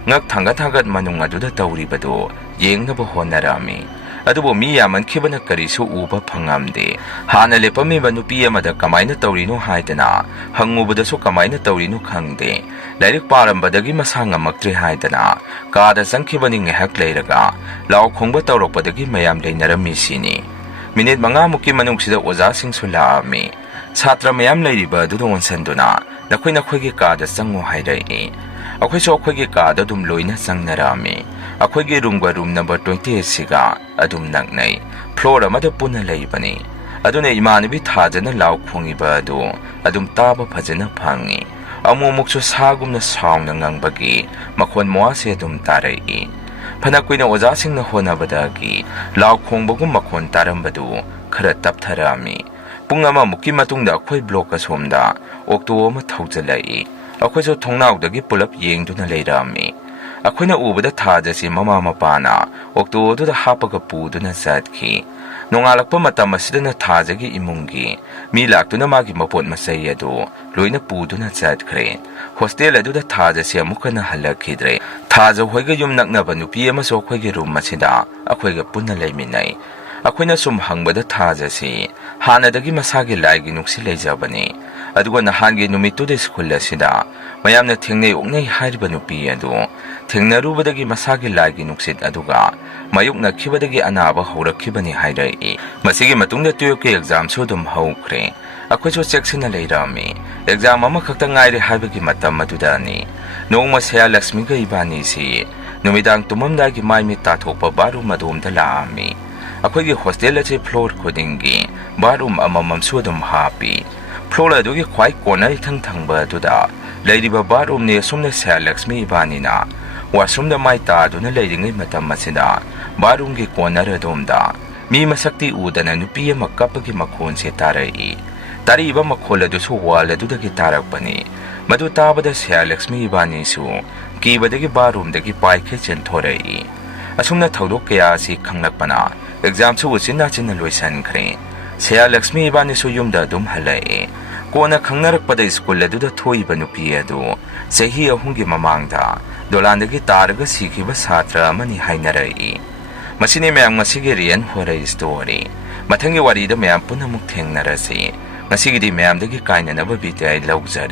ꯉꯛ ꯊꯥꯡꯒꯠ ꯃꯅꯨꯡ ꯑꯗꯨꯗ ꯇꯧꯔꯤꯕꯗꯨ ꯌꯦꯡꯅꯕ ꯍꯣꯠꯅꯔꯝꯃꯤ꯫ ꯑꯗꯨꯕꯨ ꯃꯤ ꯌꯥꯝꯃꯟꯈꯤꯕꯅ ꯀꯔꯤꯁꯨ ꯎꯕ ꯐꯪꯉꯝꯗꯦ꯫ ꯍꯥꯟꯅ ꯂꯦꯞꯄꯝꯃꯤꯕ ꯅꯨꯄꯤ ꯑꯃꯗ ꯀꯃꯥꯏꯅ ꯇꯧꯔꯤꯅꯣ ꯍꯥꯏꯗꯅ ꯍꯪꯉꯨꯕꯗꯁꯨ ꯀꯃꯥꯏꯅ ꯇꯧꯔꯤꯅꯣ ꯈꯪꯗꯦ꯫ ꯂꯥꯏꯔꯤꯛ ꯄꯥꯔꯝꯕꯗꯒꯤ ꯃꯁꯥ ꯉꯝꯃꯛꯇ꯭ꯔꯦ ꯍꯥꯏꯗꯅ ꯀꯥꯗ ꯆꯪꯈꯤꯕꯅꯤ꯫ ꯉꯥꯏꯍꯥꯛ ꯂꯩꯔꯒ ꯂꯥꯎ ꯈꯣꯡꯕ ꯇꯧꯔꯛꯄꯗꯒꯤ ꯃꯌꯥꯝ ꯂꯩꯅꯔꯝꯃꯤꯁꯤꯅꯤ꯫ ꯃꯤꯅꯤꯠ 5ꯃꯨꯛꯀꯤ ꯃꯅꯨꯡꯁꯤꯗ ꯑꯣꯖꯥꯁꯤꯡꯁꯨ ꯂꯥꯛꯑꯝꯃꯤ꯫ ꯁꯥꯇ꯭ꯔ ꯃꯌꯥꯝ ꯂꯩꯔꯤꯕ ꯑꯗꯨꯗ ꯑꯣꯟꯁꯟꯗꯨꯅ ꯅꯈꯣꯏꯒꯤ ꯀꯥꯗ ꯆꯪꯉꯨ ꯍꯥꯏꯔꯛꯏ꯫ ꯑꯩꯈꯣꯏꯁꯨ ꯑꯩꯈꯣꯏꯒꯤ ꯀꯥꯗ ꯑꯗꯨꯝ ꯂꯣꯏꯅ ꯆꯪꯅꯔꯛꯑꯝꯃꯤ꯫ ꯑꯩꯈꯣꯏꯒꯤ ꯔꯨꯝꯒ ꯔꯨꯝ ꯅꯝꯕꯔ 28ꯁꯤꯒ ꯑꯗꯨꯝ ꯅꯛꯅꯩ꯫ ꯐ꯭ꯂꯣꯔ ꯑꯃꯗ ꯄꯨꯟꯅ ꯂꯩꯕꯅꯤ꯫ ꯑꯗꯨꯅ ꯏꯃꯥꯟꯅꯕꯤ ꯊꯥꯖꯅ ꯂꯥꯎ ꯈꯣꯡꯉꯤꯕ ꯑꯗꯨ ꯑꯗꯨꯝ ꯇꯥꯕ ꯐꯖꯅ ꯐꯪꯉꯤ꯫ ꯑꯃꯨꯛꯁꯨ ꯁꯥꯒꯨꯝꯅ ꯁꯥꯎꯅ ꯉꯪꯕꯒꯤ ꯃꯈꯣꯟ ꯃꯋꯥꯁꯦ ꯑꯗꯨꯝ ꯇꯥꯔꯛꯏ꯫ ꯐꯅ ꯀꯨꯏꯅ ꯑꯣꯖꯥꯁꯤꯡꯅ ꯍꯣꯠꯅꯕꯗꯒꯤ ꯂꯥꯎ ꯈꯣꯡꯕꯒꯨꯝ ꯃꯈꯣꯟ ꯇꯥꯔꯝꯕꯗꯨ ꯈꯔ ꯇꯞꯊꯔꯛꯑꯝꯃꯤ꯫ ꯄꯨꯡ ꯑꯃꯃꯨꯛꯀꯤ ꯃꯇꯨꯡꯗ ꯑꯩꯈꯣꯏ ꯕ꯭ꯂꯣꯛ ꯑꯁꯣꯝꯗ ꯑꯣꯛꯇꯣ ꯑꯃ ꯊꯧꯖꯤꯜꯂꯛꯏ꯫ ꯑꯩꯈꯣꯏꯁꯨ ꯊꯣꯡꯅꯥꯎꯗꯒꯤ ꯄꯨꯂꯞ ꯌꯦꯡꯗꯨꯅ ꯂꯩꯔꯝꯃꯤ꯫ ꯑꯩꯈꯣꯏꯅ ꯎꯕꯗ ꯊꯥꯖꯁꯤ ꯃꯃꯥ ꯃꯄꯥꯅ ꯑꯣꯛꯇꯣ ꯑꯗꯨꯗ ꯍꯥꯞꯄꯒ ꯄꯨꯗꯨꯅ ꯆꯠꯈꯤ꯫ ꯅꯣꯡꯉꯥꯜꯂꯛꯄ ꯃꯇꯝ ꯑꯁꯤꯗꯅ ꯊꯥꯖꯒꯤ ꯏꯃꯨꯡꯒꯤ ꯃꯤ ꯂꯥꯛꯇꯨꯅ ꯃꯥꯒꯤ ꯃꯄꯣꯠ ꯃꯆꯩ ꯑꯗꯨ ꯂꯣꯏꯅ ꯄꯨꯗꯨꯅ ꯆꯠꯈ꯭ꯔꯦ꯫ ꯍꯣꯁꯇꯦꯜ ꯑꯗꯨꯗ ꯊꯥꯖꯁꯤ ꯑꯃꯨꯛ ꯍꯟꯅ ꯍꯜꯂꯛꯈꯤꯗ꯭ꯔꯦ꯫ ꯊꯥꯖ ꯍꯣꯏꯒ ꯌꯨꯝ ꯅꯛꯅꯕ ꯅꯨꯄꯤ ꯑꯃꯁꯨ ꯑꯩꯈꯣꯏꯒꯤ ꯔꯨꯝ ꯑꯁꯤꯗ ꯑꯩꯈꯣꯏꯒ ꯄꯨꯟꯅ ꯂꯩꯃꯤꯟꯅꯩ꯫ ꯑꯩꯈꯣꯏꯅ ꯁꯨꯝ ꯍꯪꯕꯗ ꯊꯥꯖꯁꯤ ꯍꯥꯟꯅꯗꯒꯤ ꯃꯁꯥꯒꯤ ꯂꯥꯏꯒꯤ ꯅꯨꯡꯁꯤꯠ ꯂꯩꯖꯕꯅꯤ꯫ ꯑꯗꯨꯒ ꯅꯍꯥꯟꯒꯤ ꯅꯨꯃꯤꯠꯇꯨꯗ ꯁ꯭ꯀꯨꯜ ꯑꯁꯤꯗ ꯃꯌꯥꯝꯅ ꯊꯦꯡꯅꯩ ꯑꯣꯛꯅꯩ ꯍꯥꯏꯔꯤꯕ ꯅꯨꯄꯤ ꯑꯗꯨ ꯊꯦꯡꯅꯔꯨꯕꯗꯒꯤ ꯃꯁꯥꯒꯤ ꯂꯥꯏꯒꯤ ꯅꯨꯡꯁꯤꯠ ꯑꯗꯨꯒ ꯃꯥꯌꯣꯛꯅꯈꯤꯕꯗꯒꯤ ꯑꯅꯥꯕ ꯍꯧꯔꯛꯈꯤꯕꯅꯤ ꯍꯥꯏꯔꯛꯏ꯫ ꯃꯁꯤꯒꯤ ꯃꯇꯨꯡꯗ 12ꯀꯤ ꯑꯦꯛꯖꯥꯝꯁꯨ ꯑꯗꯨꯝ ꯍꯧꯈ꯭ꯔꯦ꯫ ꯑꯩꯈꯣꯏꯁꯨ ꯆꯦꯛꯁꯤꯟꯅ ꯂꯩꯔꯝꯃꯤ꯫ ꯑꯦꯛꯖꯥꯝ ꯑꯃꯈꯛꯇ ꯉꯥꯏꯔꯦ ꯍꯥꯏꯕꯒꯤ ꯃꯇꯝ ꯑꯗꯨꯗꯅꯤ ꯅꯣꯡꯃ ꯁꯌꯥ ꯂꯛꯁꯃꯤꯒ ꯏꯕꯥꯅꯤꯁꯤ ꯅꯨꯃꯤꯗꯥꯡ ꯇꯨꯝꯃꯝꯗꯥꯏꯒꯤ ꯃꯥꯏ ꯃꯤꯠ ꯇꯥꯊꯣꯛꯄ ꯕꯥꯠꯔꯨꯝ ꯑꯗꯣꯝꯗ ꯂꯥꯛꯑꯝꯃꯤ꯫ ꯑꯩꯈꯣꯏꯒꯤ ꯍꯣꯁꯇꯦꯜ ꯑꯁꯤ ꯐ꯭ꯂꯣꯔ ꯈꯨꯗꯤꯡꯒꯤ ꯕꯥꯠꯔꯨꯝ ꯑꯃꯃꯝꯁꯨ ꯑꯗꯨꯝ ꯍꯥꯞꯄꯤ꯫ ꯐ꯭ꯂꯣꯔ ꯑꯗꯨꯒꯤ ꯈ꯭ꯋꯥꯏ ꯀꯣꯟꯅꯔ ꯏꯊꯪ ꯊꯪꯕ ꯑꯗꯨꯗ ꯂꯩꯔꯤꯕ ꯕꯥꯠꯔꯨꯝꯅꯤ꯫ ꯑꯁꯨꯝꯅ ꯁꯌꯥ ꯂꯛꯁꯃꯤ ꯏꯕꯥꯅꯤꯅ ꯋꯥꯁꯔꯨꯝꯗ ꯃꯥꯏ ꯇꯥꯗꯨꯅ ꯂꯩꯔꯤꯉꯩ ꯃꯇꯝ ꯑꯁꯤꯗ ꯕꯥꯠꯔꯨꯝꯒꯤ ꯀꯣꯟꯅꯔ ꯑꯗꯣꯝꯗ ꯃꯤ ꯃꯁꯛꯇꯤ ꯎꯗꯅ ꯅꯨꯄꯤ ꯑꯃ ꯀꯞꯄꯒꯤ ꯃꯈꯣꯟꯁꯦ ꯇꯥꯔꯛꯏ꯫ ꯇꯥꯔꯛꯏꯕ ꯃꯈꯣꯜ ꯑꯗꯨꯁꯨ ꯋꯥꯜ ꯑꯗꯨꯗꯒꯤ ꯇꯥꯔꯛꯄꯅꯤ꯫ ꯃꯗꯨ ꯇꯥꯕꯗ ꯁꯌꯥ ꯂꯛꯁꯃꯤ ꯏꯕꯥꯅꯤꯁꯨ ꯀꯤꯕꯗꯒꯤ ꯕꯥꯠꯔꯨꯝꯗꯒꯤ ꯄꯥꯏꯈꯩ ꯆꯦꯟꯊꯣꯔꯛꯏ꯫ ꯑꯁꯨꯝꯅ ꯊꯧꯗꯣꯛ ꯀꯌꯥ ꯑꯁꯤ ꯈꯪꯂꯛꯄꯅ ꯑꯦꯛꯖꯥꯝꯁꯨ ꯎꯆꯤꯟ ꯅꯥꯆꯤꯟꯅ ꯂꯣꯏꯁꯤꯟꯈ꯭ꯔꯦ꯫ ꯁꯌꯥ ꯂꯛꯁꯃꯤ ꯏꯕꯥꯅꯤꯁꯨ ꯌꯨꯝꯗ ꯑꯗꯨꯝ ꯍꯜꯂꯛꯑꯦ꯫ ꯀꯣꯟꯅ ꯈꯪꯅꯔꯛꯄꯗ ꯁ꯭ꯀꯨꯜ ꯑꯗꯨꯗ ꯊꯣꯛꯏꯕ ꯅꯨꯄꯤ ꯑꯗꯨ ꯆꯍꯤ 3ꯒꯤ ꯃꯃꯥꯡꯗ ꯗꯣꯂꯥꯟꯗꯒꯤ ꯇꯥꯔꯒ ꯁꯤꯈꯤꯕ ꯁꯥꯇ꯭ꯔ ꯑꯃꯅꯤ ꯍꯥꯏꯅꯔꯛꯏ꯫ ꯃꯁꯤꯅꯤ ꯃꯌꯥꯝ ꯉꯁꯤꯒꯤ ꯔꯤꯌꯦꯜ ꯍꯣꯔꯔ ꯁ꯭ꯇꯣꯔꯤ꯫ ꯃꯊꯪꯒꯤ ꯋꯥꯔꯤꯗ ꯃꯌꯥꯝ ꯄꯨꯟꯅ ꯑꯃꯨꯛ ꯊꯦꯡꯅꯔꯁꯤ꯫ ꯉꯁꯤꯒꯤꯗꯤ ꯃꯌꯥꯝꯗꯒꯤ ꯀꯥꯏꯅꯅꯕ ꯕꯤꯗꯥꯏ ꯂꯧꯖꯔꯤ꯫